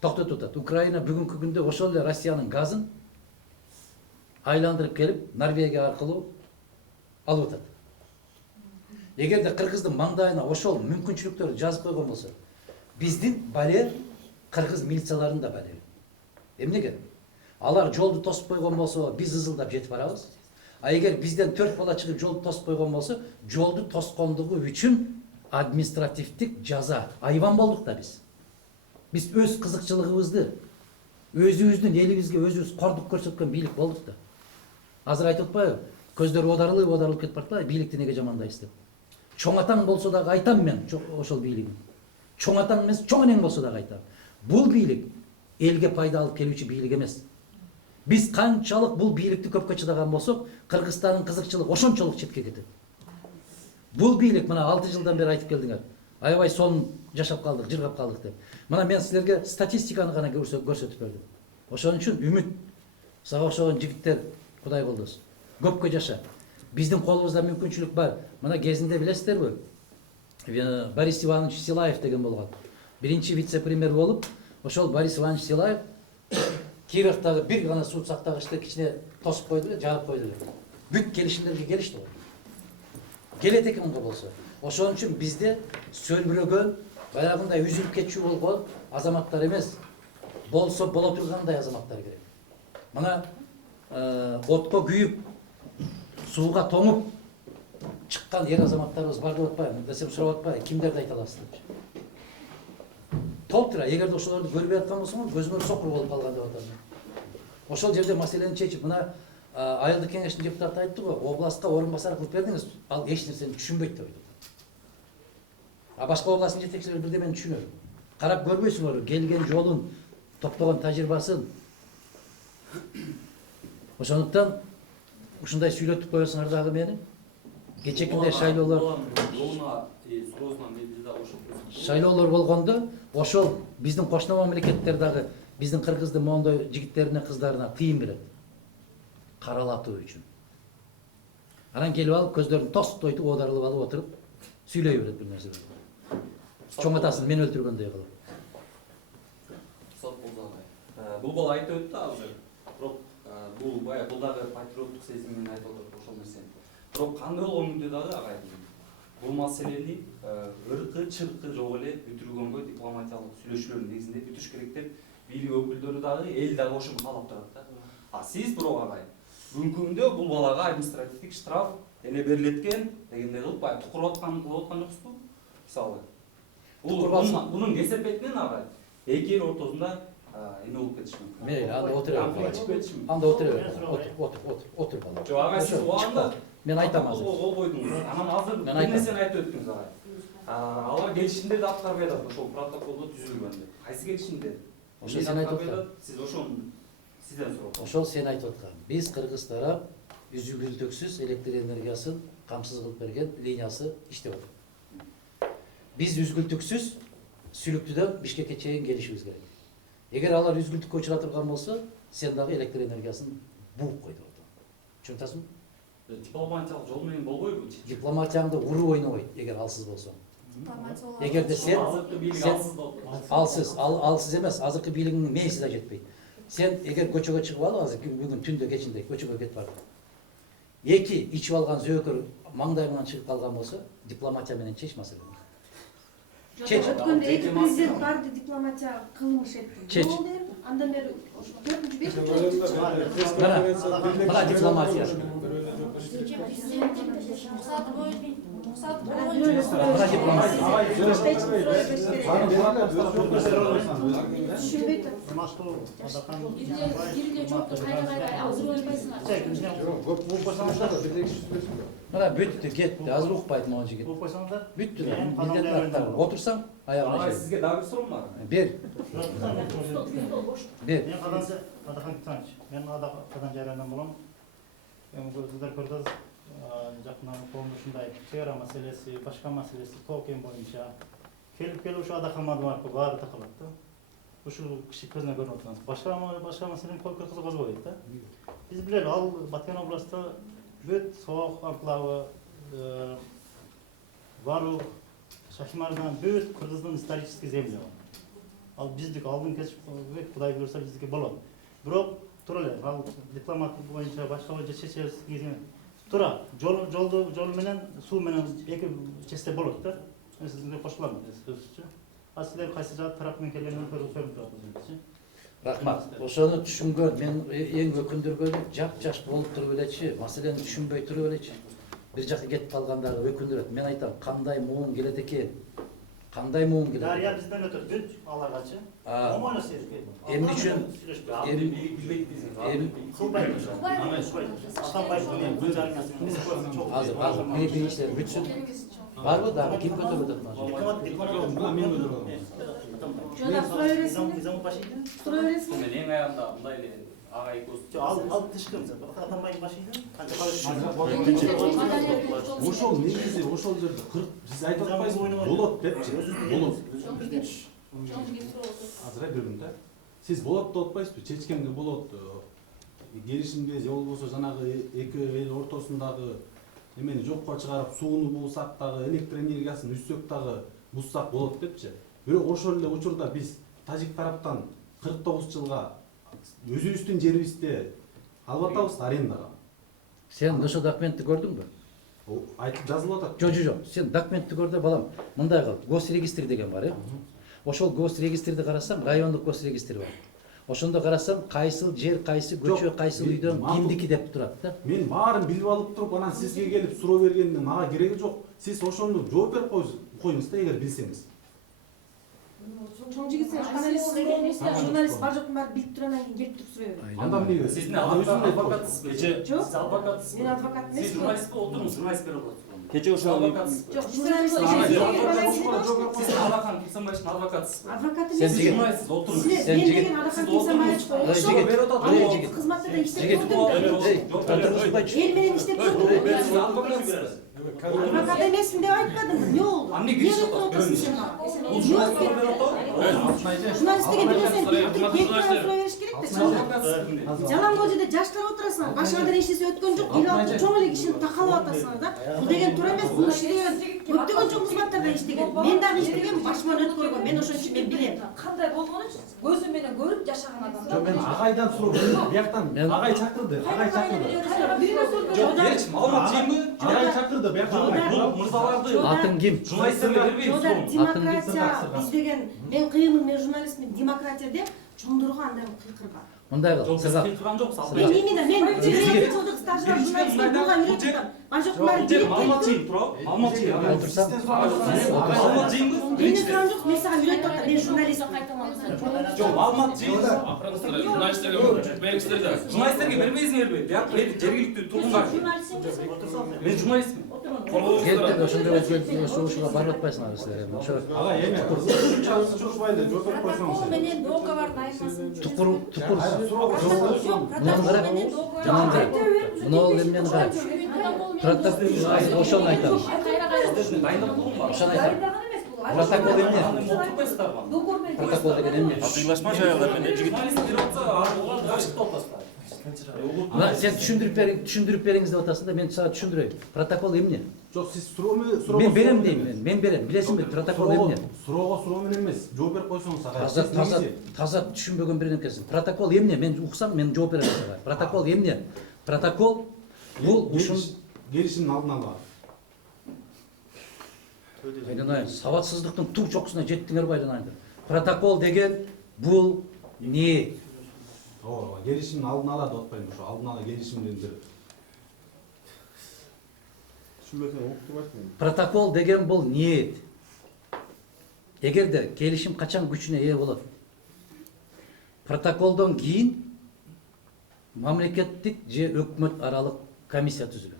Токтотуп атат. Украина бүгүнкү күндө ошол эле Россиянын газын айландырып келип Норвегия аркылуу алып атат. Эгерде кыргыздын маңдайына ошол мүмкүнчүлүктөрдү жазып койгон болсо, биздин балер кыргыз милицияларынын да балери. Эмнеге? Алар жолду тосуп койгон болсо, биз ызылдап жетип барабыз. А эгер бизден 4 бала чыгып жолду тосуп койгон болсо, жолду тоскондугу үчүн административдик жаза. Айбан болдук да биз. Биз өз кызыкчылыгыбызды, өзүбүздүн элибизге өзүбүз кордук көрсөткөн бийлик болдук да. Азыр айтып атпайбы? Көздөр одарылып кетип барат, бийликти неге жамандайсыз деп. Чоң атаң болсо дагы айтам мен ошол бийлигин. Чоң атаң эмес, чоң энең болсо дагы айтам. Бул бийлик элге пайда алып келүүчү бийлик эмес. Биз канчалык бул бийликти көпкө чыдаган болсок, Кыргызстандын кызыкчылыгы ошончолук четке кетет. Бул бийлик мына 6 жылдан бери айтып келдиңер. Аябай сонун жашап калдык, жыргап калдык деп. Мына мен силерге статистиканы гана көрсөтүп бердим. Ошон үчүн үмүт. Сага окшогон жигиттер Кудай колдосун. Көпкө жаша. Биздин колубузда мүмкүнчүлүк бар. Мына кезинде билесиздерби? Борис Иванович Силаев деген болгон. Биринчи вице-премьер болуп, ошол Борис Иванович Силаев Кировдагы бир гана суу сактагычты кичине тосуп койду эле, жаап койду эле. Бүт келишимдерге келишти го. Келет экен унга болсо. Ошон үчүн бизде сөлбүрөгөн, баягындай үзүлүп кетчү болгон азаматтар эмес, болсо боло тургандай азаматтар керек. Мына отко күйүп, сууга тоңуп чыккан ер азаматтарыбыз бар деп атпайбы? Десем сурап атпайбы, кимдерди айта аласыз деп. Толтура, эгерде ошолорду көрбөй аткан болсоңор, көзүңөр сокур болуп калган деп атам. Ошол жерде маселени чечип, мына айылдык кеңештин депутаты айтты го, областка орун басар кылып бердиңиз, ал эч нерсени түшүнбөйт деп айтты. А башка областтын жетекчилери бирдемени түшүнөр. Карап көрбөйсүңөр, келген жолун, топтогон тажрыйбасын. Ошондуктан ушундай сүйлөтүп коесуңар дагы мени. Кечекинде шайлоолор болгондо, ошол биздин кошуна мамлекеттер дагы биздин кыргыздын моундай жигиттерине, кыздарына тыйым берет. Каралатуу үчүн. Анан келип алып көздөрүн тостойтуп, оодарылып алып отуруп, сүйлөй берет бир нерсе. Чоң атасын мен өлтүргөндөй кылып. Бул бала айтып өттү азыр. Бирок бул баягы бул дагы патриоттук сезим менен айтып отуруп ошол нерсени. Бирок кандай болгондо дагы агайын. Бул маселени ыркы, чыркы жок эле бүтүргөнгө дипломатиялык сүйлөшүүлөрдүн негизинде бүтүш керек деп бийлик өкүлдөрү дагы, эл дагы ошону каалап турат да. А сиз бирок агайын, бүгүнкү күндө бул балага административдик штраф эне берилет экен дегендей кылып баягы тукуруп аткан жоксузбу? Мисалы. Бунун кесепетинен агайын эки эл ортосунда эме болуп кетиши мүмкүн. Мейли, анда отура. Анда отура. Отур бала. Жок, агай сиз убагында мен айтам азыр. Кол койдуңуз. Анан азыр бир нерсени айтып өттүңүз агай. Алар келишимдерди аткарбай атат, ошол протоколдо түзүлгөн деп. Кайсы келишимдер? Ошо сен айтып аткан. Сиз ошону сизден сурап. Ошол сен айтып аткан. Биз кыргыз тарап үзүгүлтүксүз электр энергиясын камсыз кылып берген линиясы иштеп атат. Биз үзгүлтүксүз Сүлүктүдөн Бишкекке чейин келишибиз керек. Эгер алар үзгүлтүккө учура турган болсо, сен дагы электр энергиясын бууп кой деп атам. Түшүнөсүңбү? Дипломатиялык жол менен болбойбу? Дипломатияңды уруу ойнобойт, эгер алсыз болсоң. Эгерде сен алсыз эмес, азыркы бийлигиңдин мээси да жетпейт. Сен эгер көчөгө чыгып алып, азыр бүгүн түндө кечинде көчөгө кетип бардың. Эки ичип алган зөөкөр маңдайыңан чыгып калган болсо, дипломатия менен чеч маселени. Чеч. Өткөндө эки президент барды дипломатия кылмыш этти. Чеч. Андан бери 4-5 Мына дипломатия. Зачем президент рұқсаты қойылмайды? рұқсат Мына бирөөлө суроо бериш керек. Башка эч ким суроо бербеш керек. Түшүнбөй турам. Бириле жоопу кайра азыр ойбайсыңар. Мына бүттү, кетти. Азыр укпайт могу жигит. Бүттү да. Милдеттин артында отурсаң, аягына Агай, чейин. сизге дагы бир суроом бар. Бер, Стол бош. бер. Мен Адахан Китанович, мен Адахан жайрандан болом. Сиздер көрдүңүз, жакында коомдо ушундай чек ара маселеси, башка маселеси токен боюнча келип ушу Адахан Мадумаровго баары такалат да. Ушул киши көзүнө көрүнүп отурганбыз. Башка маселени козгобойт да. Биз билели, ал Баткен областында бүт Соок анклавы, Варук, Шахимардан бүт Кыргыздын исторический земля. Ал биздики алдын кесип, Кудай буйрса биздики болот. Бирок тура эле, ал дипломат боюнча башка боюнча чечебиз кийген. Тура, жол менен, суу менен эки чечсе болот да. Мен сизге кошулам сөзүчү. А силер кайсы тарап менен келгенден көрүп турасызчы. Рахмат. Ошону түшүнгөн, мен эң өкүндүргөнү жаш болуп туруп элечи, маселени түшүнбөй туруп элечи. Бир жакка кетип калгандары өкүндүрөт. Мен айтам, кандай муун келет экен? Кандай муун келет? Дарья бизден өтөт, бүт аларгачы. Омоно сезген. Эмне үчүн? Азыр мен иштер бүтсүн. Барбы дагы ким көтөрүп атат Жона суроо бересиңби? Суроо бересиңби? Мен эң аягында мындай эле агай көз. Ал тышкын, атамбай башыйды. Ошол негизи ошол жерде 40 сиз айтып атпайсызбы? Болот депчи. Болот. Азыр бир күн да. Сиз болот деп атпайсызбы? Чечкенге болот. Келишимге же болбосо жанагы эки эл ортосундагы эмени жокко чыгарып, сууну булсак дагы, электр энергиясын үзсөк дагы буссак болот депчи. Бирок ошол эле учурда биз тажик тараптан 49 жылга өзүбүздүн жерибизде алып атабыз арендага. Сен ошо документти көрдүңбү? Айтып жазылып атат. Жок. Сен документти көр да балам. Мындай кыл. Госрегистр деген бар, э? Ошол госрегистрди карасам, райондук госрегистр бар. Ошондо карасам, кайсыл жер, кайсы көчө, кайсыл үйдөн кимдики деп турат да. Мен баарын билип алып туруп, анан сизге келип суроо бергендин мага кереги жок. Сиз ошону жооп берип коюңуз да, эгер билсеңиз. Чоң жигит сен журналист бар жоктун баары билип туруп анан кийин келип туруп суроо берет. Андан эмнеге? Сиздин адвокатсызбы? Жок. Сиз адвокатсыз. Мен адвокат эмесмин. Сиз журналистпи? Отуруңуз, журналист берип алат. Кече ошол Жок, журналист. Сиз Адахан Кимсанбаевичтин адвокатысыз. Адвокат Сен эмес. жигит. Журналистсиз, отуруңуз. Мен деген Адахан Кимсанбаевич Жигит. ошол кызматта да иштеп көрдүм да. Эл менен иштеп көрдүм Сиз да. адвокат бересиз. Адвокат эмесмин деп айтпадым. Эмне болду? Эмне киришип атасыз? сен мага? Бул журналистер берип атат. Журналисттерге билесең суроо бериш керек да. Жалаң көзүдө жаштар отурасыңар. Башыңардан эч нерсе өткөн жок. Эл алты чоң эле кишини такалап атасыңар да. Бул деген туура эмес. Бул иши деген көптөгөн чоң кызматтарда иштеген. Мен дагы иштегем, башыман өткөргөн. Мен ошон үчүн мен билем. Кандай болгонучу көзү менен көрүп жашаган адам. Жок, мен агайдан суроо бердим. Бияктан агай чакырды. Жок, берчи, маалымат жейинби? Агай чакырды, бияктан. Бул мырзаларды Атың ким? журналисттерге бербейбиз. Жода демократия биз деген мен кыйынмын, мен журналистмин, демократия деп чоңдорго андай кыйкыр бар. Мындай кыл. Жок, сиз кыйкырган жоксуз. Мен эмне мен 20 жылдык стажда журналистик буга үйрөтүп атам. Бар жоктун баары Жер маалымат жейин, тура. Маалымат жейин. Отурсам. Маалымат жейинби? Мен сурам жок, мен сага үйрөтүп атам. Мен журналистмин. Жок, маалымат жейин. Журналисттерге бербейсиңерби? Бияк жергиликтүү тургундар. Мен журналистмин. Кетти, ошондой ошого барып атпайсыңар силер. Ошо Агай эме кыргызчасы чурушпайды, жооп берип койсоңуз. Менен договор дайындасың. туkur. Протокол менен договор. Мынау эмнени кара. Протокол ошону айтам. Дайындап тургун бар. Ошону айтам. Протокол эмне? Протокол деген эмне? Атыйлашма жайылар менен жигит. Журналист берип атса, ашыктап атасыздар. Мына сен түшүндүрүп бериңиз деп атасың да, мен сага түшүндүрөйүн. Протокол эмне? Жок, сиз суроо Мен берем дейм, мен берем. Билесиңби, протокол эмне? Суроо менен эмес, жооп берип койсоңуз агай. Таза түшүнбөгөн бир нерсесин. Протокол эмне? Мен уксам, мен жооп берем сага. Протокол эмне? Протокол бул ушун келишимдин алдын ала. Айданайын, сабатсыздыктын туг чокусуна жеттиңерби айданайын. Протокол деген бул не? Ооба, келишимдин алдын ала деп атпайм, ошо алдын ала келишимден бир түшүнбөсөң уктурбайсың. Протокол деген бұл ниет. Эгерде келишим качан күчүнө ээ болот? Протоколдон кийин мамлекеттик же өкмөт аралык комиссия түзүлөт.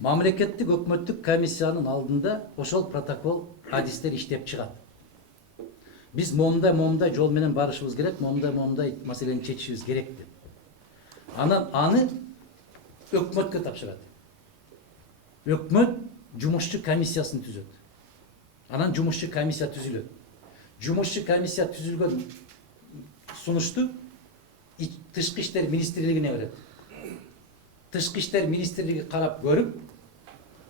Мамлекеттик өкмөттүк комиссиянын алдында ошол протокол адистер иштеп чыгат. Биз момундай жол менен барышыбыз керек, момундай маселени чечишибиз керек деп. Анан аны өкмөткө тапшырат. Өкмөт жумушчу комиссиясын түзөт. Анан жумушчу комиссия түзүлөт. Жумушчу комиссия түзүлгөн сунушту Тышкы иштер министрлигине берет. Тышкы иштер министрлиги карап көрүп,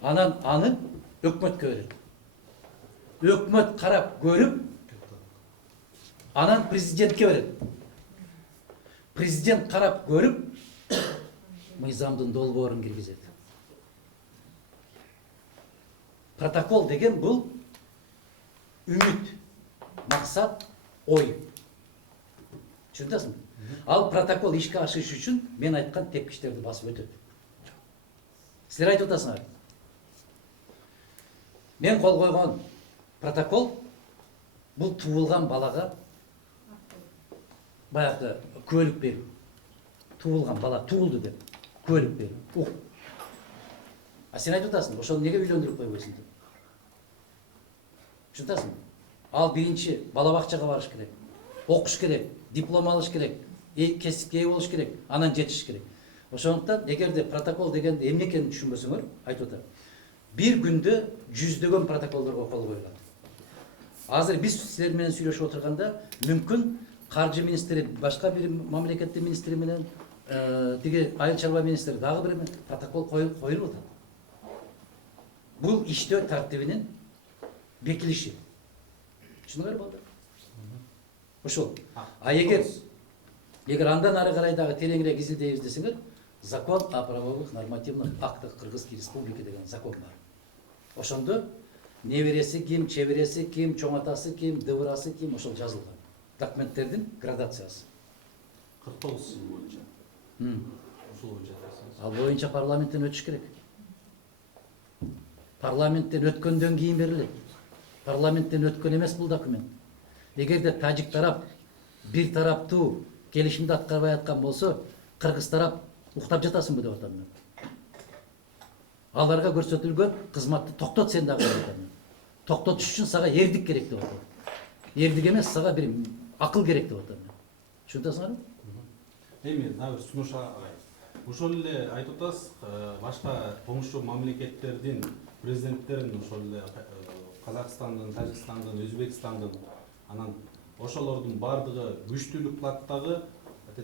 анан аны өкмөткө берет. Өкмөт карап көрүп, анан президентке берет. Президент карап көрүп, мыйзамдын долбоорун киргизет. Протокол деген бул үмүт, максат, ой. Түшүнөсүңбү? Ал протокол ишке ашыш үчүн мен айткан тепкичтерди басып өтөт. Силер айтып атасыңар. Мен кол койгон протокол бул туулган балага баягы көлүк берүү. Туулган бала туулду деп көлүк берүү. А сен айтып атасың, ошону неге үйлөндүрүп койбойсуң деп. Түшүнөсүңбү? Ал биринчи бала бакчага барыш керек, окуш керек, диплом алыш керек, кесипке ээ болуш керек, анан жетиш керек. Ошондуктан эгерде протокол дегенде эмне экенин түшүнбөсөңөр, айтып атам. Бир күндө жүздөгөн протоколдорго кол коюлат. Азыр биз силер менен сүйлөшүп отурганда мүмкүн каржы министри, башка бир мамлекеттин министри менен тиги айыл чарба министри дагы бир протокол коюлуп атат. Бул иштөө тартибинин бекилиши. Түшүнүңөр балдар? Ошол. А эгер андан ары карай дагы тереңирээк изилдейбиз десеңер, закон о правовых нормативных актах Кыргызской Республики деген закон бар. Ошондо небереси ким, чебереси ким, чоң атасы ким, дыбырасы ким, ошол жазылган. Документтердин градациясы. 49 жыл боюнча. Ошол боюнча. Ал боюнча парламенттен өтүш керек. Парламенттен өткөндөн кийин берилет. Парламенттен өткөн эмес бул документ. Эгерде тажик тарап бир тараптуу келишимди аткарбай аткан болсо, кыргыз тарап уктап жатасыңбы деп атам мен. Аларга көрсөтүлгөн кызматты токтот сен дагы деп атам мен. Токтотуш үчүн сага эрдик керек деп атам. Эрдик эмес, сага бир акыл керек деп атам мен. Түшүнөсүңөрбү? Эми дагы бир сунуш агай. Ошол эле айтып атасыз, башка коңшу мамлекеттердин президенттерин, ошол эле Казакстандын, Тажикстандын, Өзбекстандын, анан ошолордун бардыгы күчтүүлүк платтагы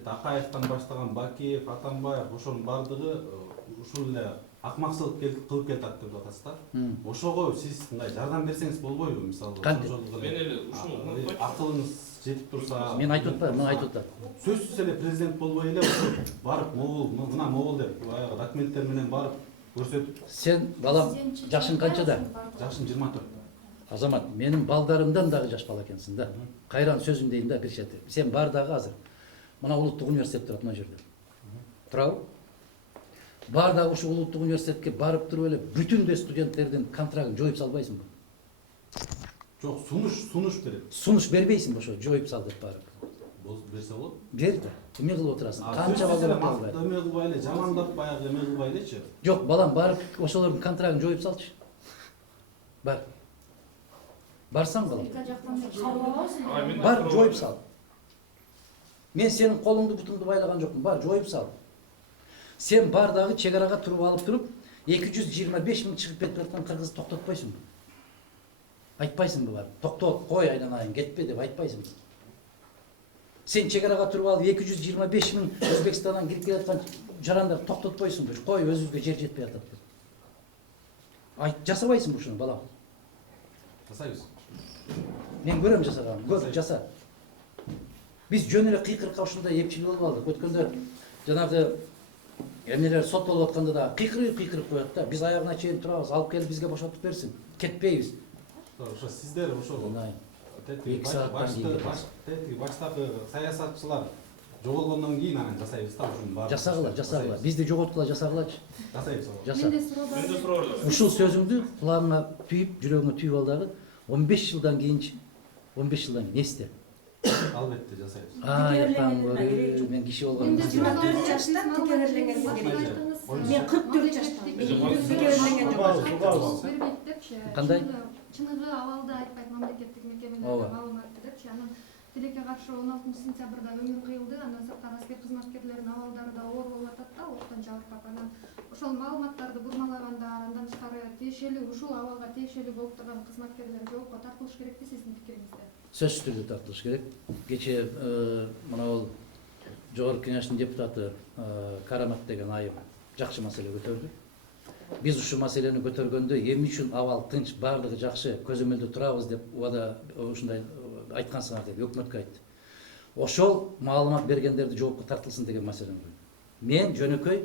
Акаевтан баштаган Бакиев, Атамбаев, ошонун бардыгы ушул эле акмакчылык кылып келатат деп атасыз да. Ошого сиз мындай жардам берсеңиз болбойбу? Мисалы, мен эле ушуну акылыңыз жетип турса. Мен айтып атпайм, мен айтып атам. Сөзсүз эле президент болбой эле барып мына могул деп баягы документтер менен барып көрсөтүп. Сен балам жашың канчада? Жашым 24. Азамат, менин балдарымдан дагы жаш бала экенсиң да. Кайран сөзүм дейин да бир чети. Сен бар дагы азыр. Мына улуттук университет турат мына жерде. Турабы? Бар дагы ушу улуттук университетке барып туруп эле бүтүн дө студенттердин контрагын жоюп салбайсыңбы? Жок, сунуш берет. Сунуш бербейсиңби ошо жоюп сал деп барып? Берсе болот. Бер да. Эме кылып отурасың? Канча балдар бар? Эме кылбай эле, жамандап баягы эме кылбай элечи. Жок, балам, барып ошолордун контрагын жоюп салчы. Бар. Барсаң балам. Бар, жоюп сал. Мен сенин колуңду бутуңду байлаган жокмун. Бар, жоюп сал. Сен бар дагы чек арага туруп алып туруп 225 миң чыгып кетип аткан кыргызды токтотпойсуңбу? Айтпайсыңбы бар? Токтот, кой айданайын, кетпе деп айтпайсыңбы? Сен чек арага туруп алып 225 миң Өзбекстандан кирип келаткан жарандарды токтотпойсуңбу? Кой, өзүбүзгө жер жетпей атат деп. Айт, жасабайсыңбы ушуну балам? Жасайбыз. Мен көрөм жасаганын, көр, жаса. Биз жөн эле кыйкырыкка ушундай эпчил болуп алдык. Өткөндө жанагы эмнелер сот болуп атканда да кыйкырып коет да. Биз аягына чейин турабыз, алып келип бизге бошотуп берсин. Кетпейбиз. Ошо сиздер ошо Эки сааттан кийин баштагы саясатчылар жоголгондон кийин анан жасайбыз да ушунун баарын. Жасагыла. Бизди жоготкула жасагылачы. Жасайбыз. Жаса. Менде суроо бар. Менде суроо бар. Ушул сөзүңдү кулагыңа түйүп, жүрөгүңө түйүп ал дагы 15 жылдан кийинчи 15 жылдан кийин эсте. Албетте жасайбыз. Мен киши болгон. Менде 24 жашта текеберленген мен 44 жаштамын. Текеберленген жок. Бербейт депчи. Кандай? Чыныгы абалды айтпайт мамлекеттик мекемелерде маалымат депчи. Анан тилекке каршы 16 сентябрда өмүр кыйылды. Андан сырткары аскер кызматкерлеринин абалдары да оор болуп атат да, октон жабыркап. Анан ошол маалыматтарды бурмалагандар, андан тышкары тиешелүү ушул абалга тиешелүү болуп турган кызматкерлер жоопко тартылыш керекпи сиздин пикириңизде? Сөзсүз түрдө тартылыш керек. Кечээ мына бул Жогорку Кеңештин депутаты Карамат деген айым жакшы маселе көтөрдү. Биз ушул маселени көтөргөндө эмне үчүн абал тынч, баардыгы жакшы, көзөмөлдө турабыз деп убада ушундай айткансыңар деп өкмөткө айтты. Ошол маалымат бергендерди жоопко тартылсын деген маселени койду. Мен жөнөкөй,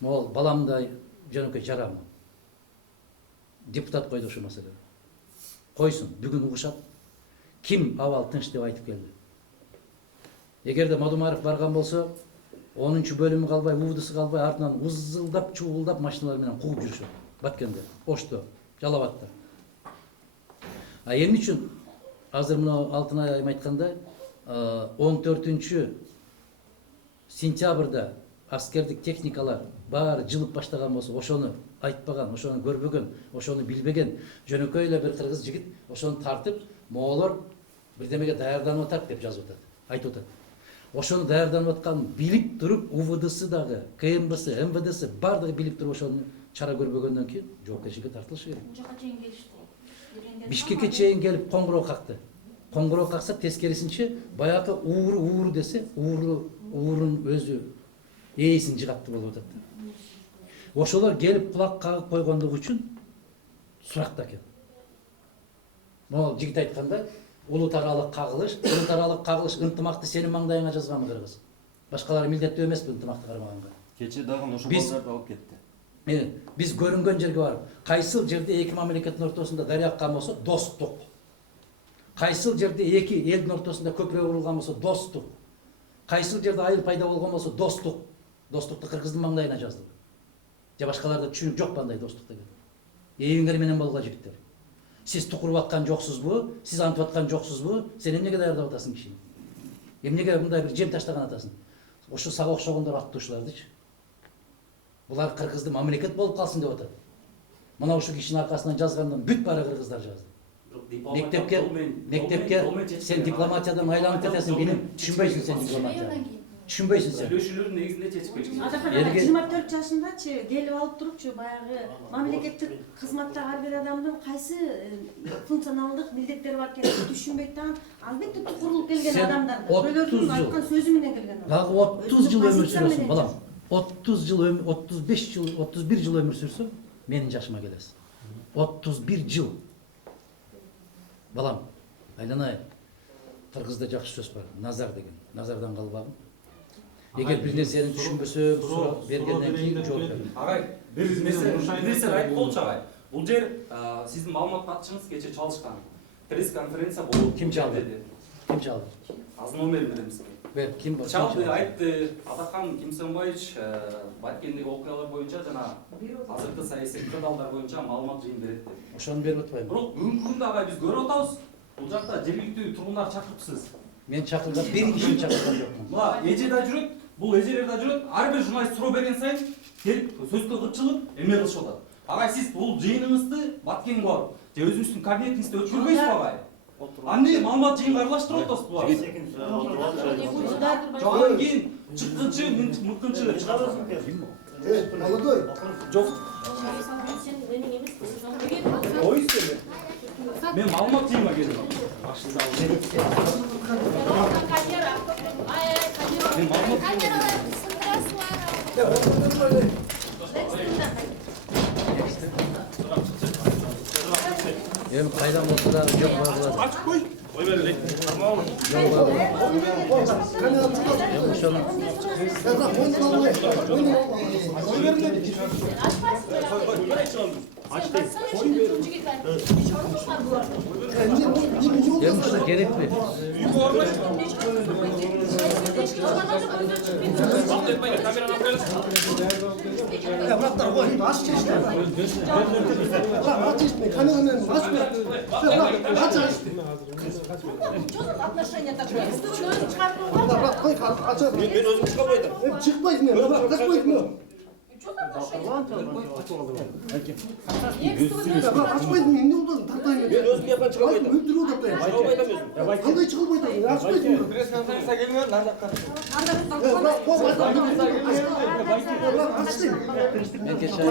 могул баламдай жөнөкөй жарамын. Депутат койду ушул маселени. Койсун, бүгүн угушат. Ким абал тынч деп айтып келди? Эгерде Мадумаров барган болсо, 10-чу бөлүмү калбай, УВДсы калбай, артынан узылдап, чуулдап машиналар менен кууп жүрүшөт. Баткенде, Ошто, Жалал-Абадта. А эмне үчүн азыр мына Алтынай айым айткандай, 14-чү сентябрда аскердик техникалар баары жылып баштаган болсо, ошону айтпаган, ошону көрбөгөн, ошону билбеген жөнөкөй эле бир кыргыз жигит ошону тартып, моолор бирдемеге даярданып атат деп жазып атат, айтып атат. Ошону даярданып атканын билип туруп, УВДсы дагы, КМБсы, МВДсы баардыгы билип туруп ошону чара көрбөгөндөн кийин жоопкерчиликке тартылышы керек. Жака чейин келишти. Бишкекке чейин келип коңгуроо какты. Коңгуроо какса тескерисинче баягы ууру десе, уурун өзү ээсин жыгатты болуп атат. Ошолор келип кулак кагып койгондугу үчүн суракта экен. Могул жигит айткандай, улут аралык кагылыш ынтымакты сенин маңдайыңа жазганмы кыргыз? Башкалары милдеттүү эмеспи ынтымакты кармаганга? Кече дагы ошол балдарды алып кетти. Биз көрүнгөн жерге барып, кайсыл жерде эки мамлекеттин ортосунда дарыя аккан болсо достук. Кайсыл жерде эки элдин ортосунда көпүрө курулган болсо достук. Кайсыл жерде айыл пайда болгон болсо достук. Достукту кыргыздын маңдайына жаздык. Же башкаларда түшүнүк жок кандай достук деген. Эйиңер менен болгон жигиттер. Сиз тукуруп аткан жоксузбу? Сиз антып аткан жоксузбу? Сен эмнеге даярдап атасың кишини? Эмнеге мындай бир жем таштаган атасың? Ошо сага окшогондор аттуушулардычы. Булар кыргызды мамлекет болуп калсын деп атат. Мына ушул кишинин аркасынан жазгандан бүт баары кыргыздар жазды. Мектепке сен дипломатиядан айланып кетесиң, билим түшүнбөйсүң сен дипломатияны. Түшүнбөйсүң сен. Сүйлөшүүлөрдүн негизинде чечип келишкен. Атакан 24 жашындачы келип алып турупчу баягы мамлекеттик кызматта ар бир адамдын кайсы функционалдык милдеттери бар экенин түшүнбөйт дагы албетте курулуп келген адамдар. Өлөрдүн айткан сөзү менен келген адам. Дагы 30 жыл өмүр сүрөсүң, балам. 30 жыл, 35 жыл, 31 жыл өмүр сүрсөң, менин жашыма келесиң. 31 жыл. Балам, айланай. Кыргызда жакшы сөз бар, назар деген. Назардан калбагын. Эгер бир нерсени түшүнбөсөң, сурап бергенден кийин жооп бер. Агай, бир нерсе айтып болчу агай. Бул жер сиздин маалымат катчыңыз кече чалышкан. Пресс-конференция болуп Ким чалды? Ким чалды? Азыр номерин беремиз. Бер, ким бар? Чалды, айтты. Атакан Кимсенбаевич Баткендеги окуялар боюнча жана азыркы саясий кырдаалдар боюнча маалымат жыйын берет деп. Ошону берип атпайбы? Бирок бүгүнкү күндө агай биз көрүп атабыз. Бул жакта жергиликтүү тургундар чакырыпсыз. Мен чакырган бир кишини чакырган жокмун. Мына эже да жүрөт, бул эжелер да жүрөт. Ар бир журналист суроо берген сайын келип сөзгө кырчылып эме кылышып атат. Агай сиз бул жыйыныңызды Баткенге барып, же өзүңүздүн кабинетиңизде өткөрбөйсүзбү агай? Аны маалымат жыйынга аралаштырып атасыз булар. Жогон кийин чыккынчы, мыккынчы чыгабыз. Молодой. Жок. Сен менин эмеспи? Ой сен. Мен маалымат жыйынга келдим. Башында Эми кайдан болсо дагы жок багылат. Ачып кой. Кой берели. Кармабы. Жок багылат. Эми ошону эми ушул керекпи? Bıraklar koyun, aç çeşitler. Bırak, aç çeşitler, kameramen, aç bırak. Aç aç. Отношения такое. Bırak, koy, aç. Ben özüm çıkamaydım. Çıkmayın ya, bırak, kaçmayın ya. Bırak, açmayın ya, ne oldu? Tartayın ya. Ben özüm yapan çıkamaydım. Öldürüyor da ben. Çıkamaydım özüm. Kanday çıkamaydım, açmayın ya. Pres konferansa gelmiyor, nerede kalsın? Bırak, koy, bırak, açsın. Ben geçen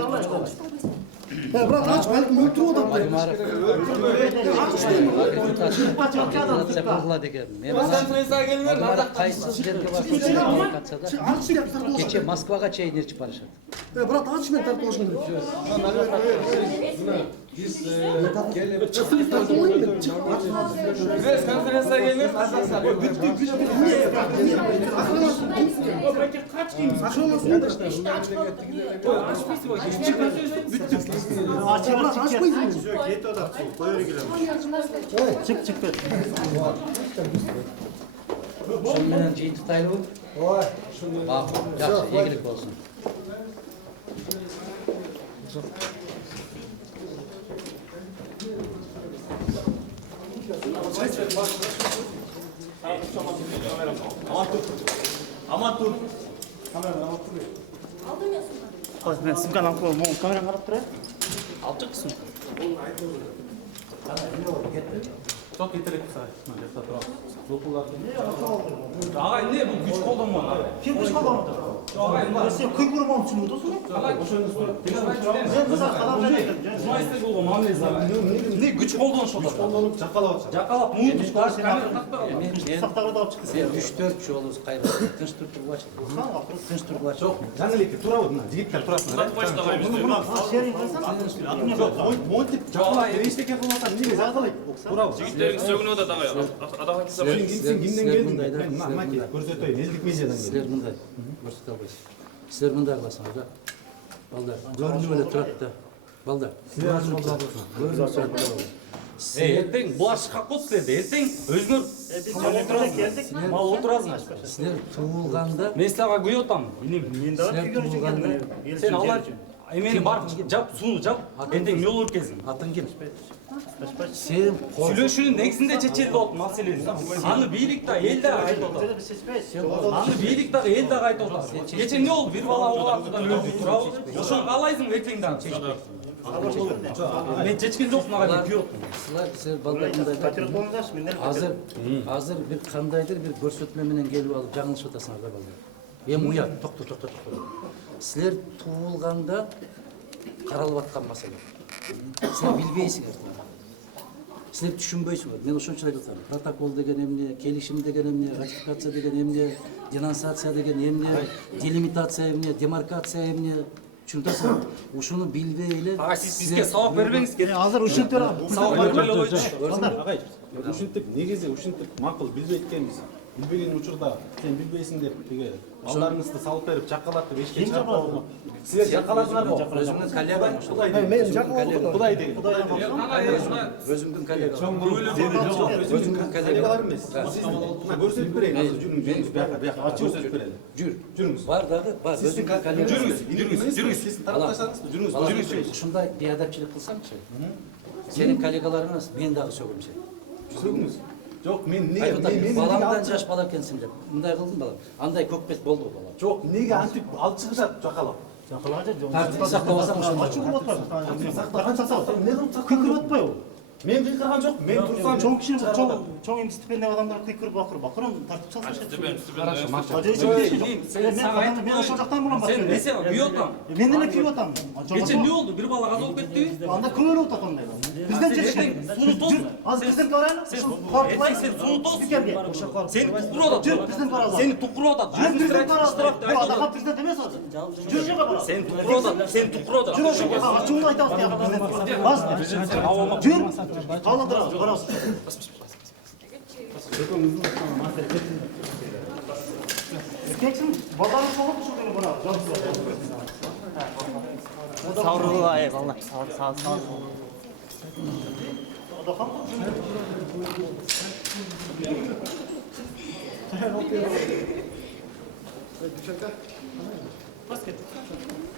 Bırak, aç, belki öldürüyor da ben. akreditatsiya kılgıla деген. Men Agmara qayсы жерге барса кече Москвага чейин ээрчип барышат. Bırak, aç ben tartı hoşuna. Biz gelip Press konferansa gelmez, azalsa. Çık çık. Ошону менен жыйынтыктайлыбы? Ой, Макул, жакшы, ийгилик болсун. Аматур. Мен сумканы алып коюм, могу камераны карап турайын. Алып чыксың. Çok yeterli kısa. Ağa ne bu güç kollanma? Kim güç kollanmadı? Ağa sen köy kurumu mu düşünüyordu musun? Ne güç kollan şu da? kollanıp çakalap. Jakалап, муйду çıkar sen сақтарға да алып шықты. Мен 3-4 жолу кайра тынч туруп алчы. Тынч туруп алчы. Жоқ, жаңылықты тура мына жигиттер турасыңдар. Шерин қойсаң, Монтип жакалап эчтеке кылбасаң эмнеге жагдалайт? Тура. Жигиттердин сөгүнүп атат ага. Адага Сен кимден келдиң? Мен маки көрсөтөйүн, элдик медиадан келдим. Силер мындай көрсөтө албайсыз. Силер мындай кыласыңар да. Балдар, көрүнүп эле турат да. Балдар. Көрүнүп турат да. Ертең бұлар шығып қойды сілерді. Ертең өзіңер мал отырасыңдар. Силер туулганда Мен сілерге күй отамын. силер туулганда Сен алар емені барып жап, суны жап, ертең не olur кезің. атың ким? Сен Сүйлөшүүнүн негизинде чечилди болот маселени. Аны бийлик да эл да айтып атат. Аны бийлик дагы эл дагы айтып атат. Кече эмне болду? Бир бала оолактан өлдү, туурабы? Ошону каалайсың эртең дагы чечпейт. Мен чечкен жокмун ага деп күйөтмүн. силер балдар мындай азыр бир кандайдыр бир көрсөтмө менен келип алып жаңылышып атасыңар да балдар. Эми уят, токто. Силер туулганда каралып аткан маселе. Силер билбейсиңер. Силер түшүнбөйсүңөр. Мен ошончо айтып атам. Протокол деген эмне, келишим деген эмне, ратификация деген эмне, денонсация деген эмне, делимитация эмне, демаркация эмне. Түшүнөсүңөр? Ушуну билбей эле. Ага, сиз бизге сабак бербеңиз керек. азыр ушинтип Сабак бербей койчу. Агай, ушинтип негизи ушинтип макул билбейт экенбиз. Билбеген учурда сен билбейсиң деп тиге балдарыңызды салып берип жакалат деп эчке чыгарып койгон. Силер жакаладыңарбы? Өзүңдүн коллегам ошол. Мен жакалап Кудай деген. Өзүңдүн коллегам. Өзүңдүн коллегалар эмес. Сиз мына көрсөтүп берейин азыр жүрүңүз. Бияка көрсөтүп берели. Жүрүңүз. Бар дагы, бар. Өзүңдүн коллегам. Жүрүңүз. Сиз тарапташсаңыз жүрүңүз. Ушундай биадапчылык кылсаңчы. Сенин коллегаларың эмес, мен дагы сөгүмсүн. Сөгүңүз. Жоқ, мен неге баламдан жаш бала экенсиң деп. Мындай кылдым балам. Андай көкпет болду балам. Жоқ, неге антип алып чыгышат жакалап. Тартип сактабасаң ошондой. ачуу кылып атпайбы? Канча сабак? Не кылып Кыйкырып атпайбы? Мен кыйкырган жок. Мен турсам чоң киши чоң эми стипендия адамдар кыйкырып бакырып тартып салса мен ошол жактан болом Сен несеге күйүп атам? мен эле күйүп атам Кече эмне болду? Бир бала каза болуп кеттиби? анда көбөлүп атат андай бизден чечкен Суну тос. азыр бизден карайлы Ертең сен суну тос. Сени тукуруп атат. жүр бизден карайлы Сени тукуруп атат. жүр бизден Штрафты карайлы айтып адага атат. президент эмес азыр жүр жерге бара Сени тукуруп атат. Сени тукуруп атат. жүр ошого ачууну айтабыз тияка президентке бас жүр кааландырабыз барабыз Кексин, балдарың соғып ушул күнү бара. Сауругай балла. Сау. Бас кеттік.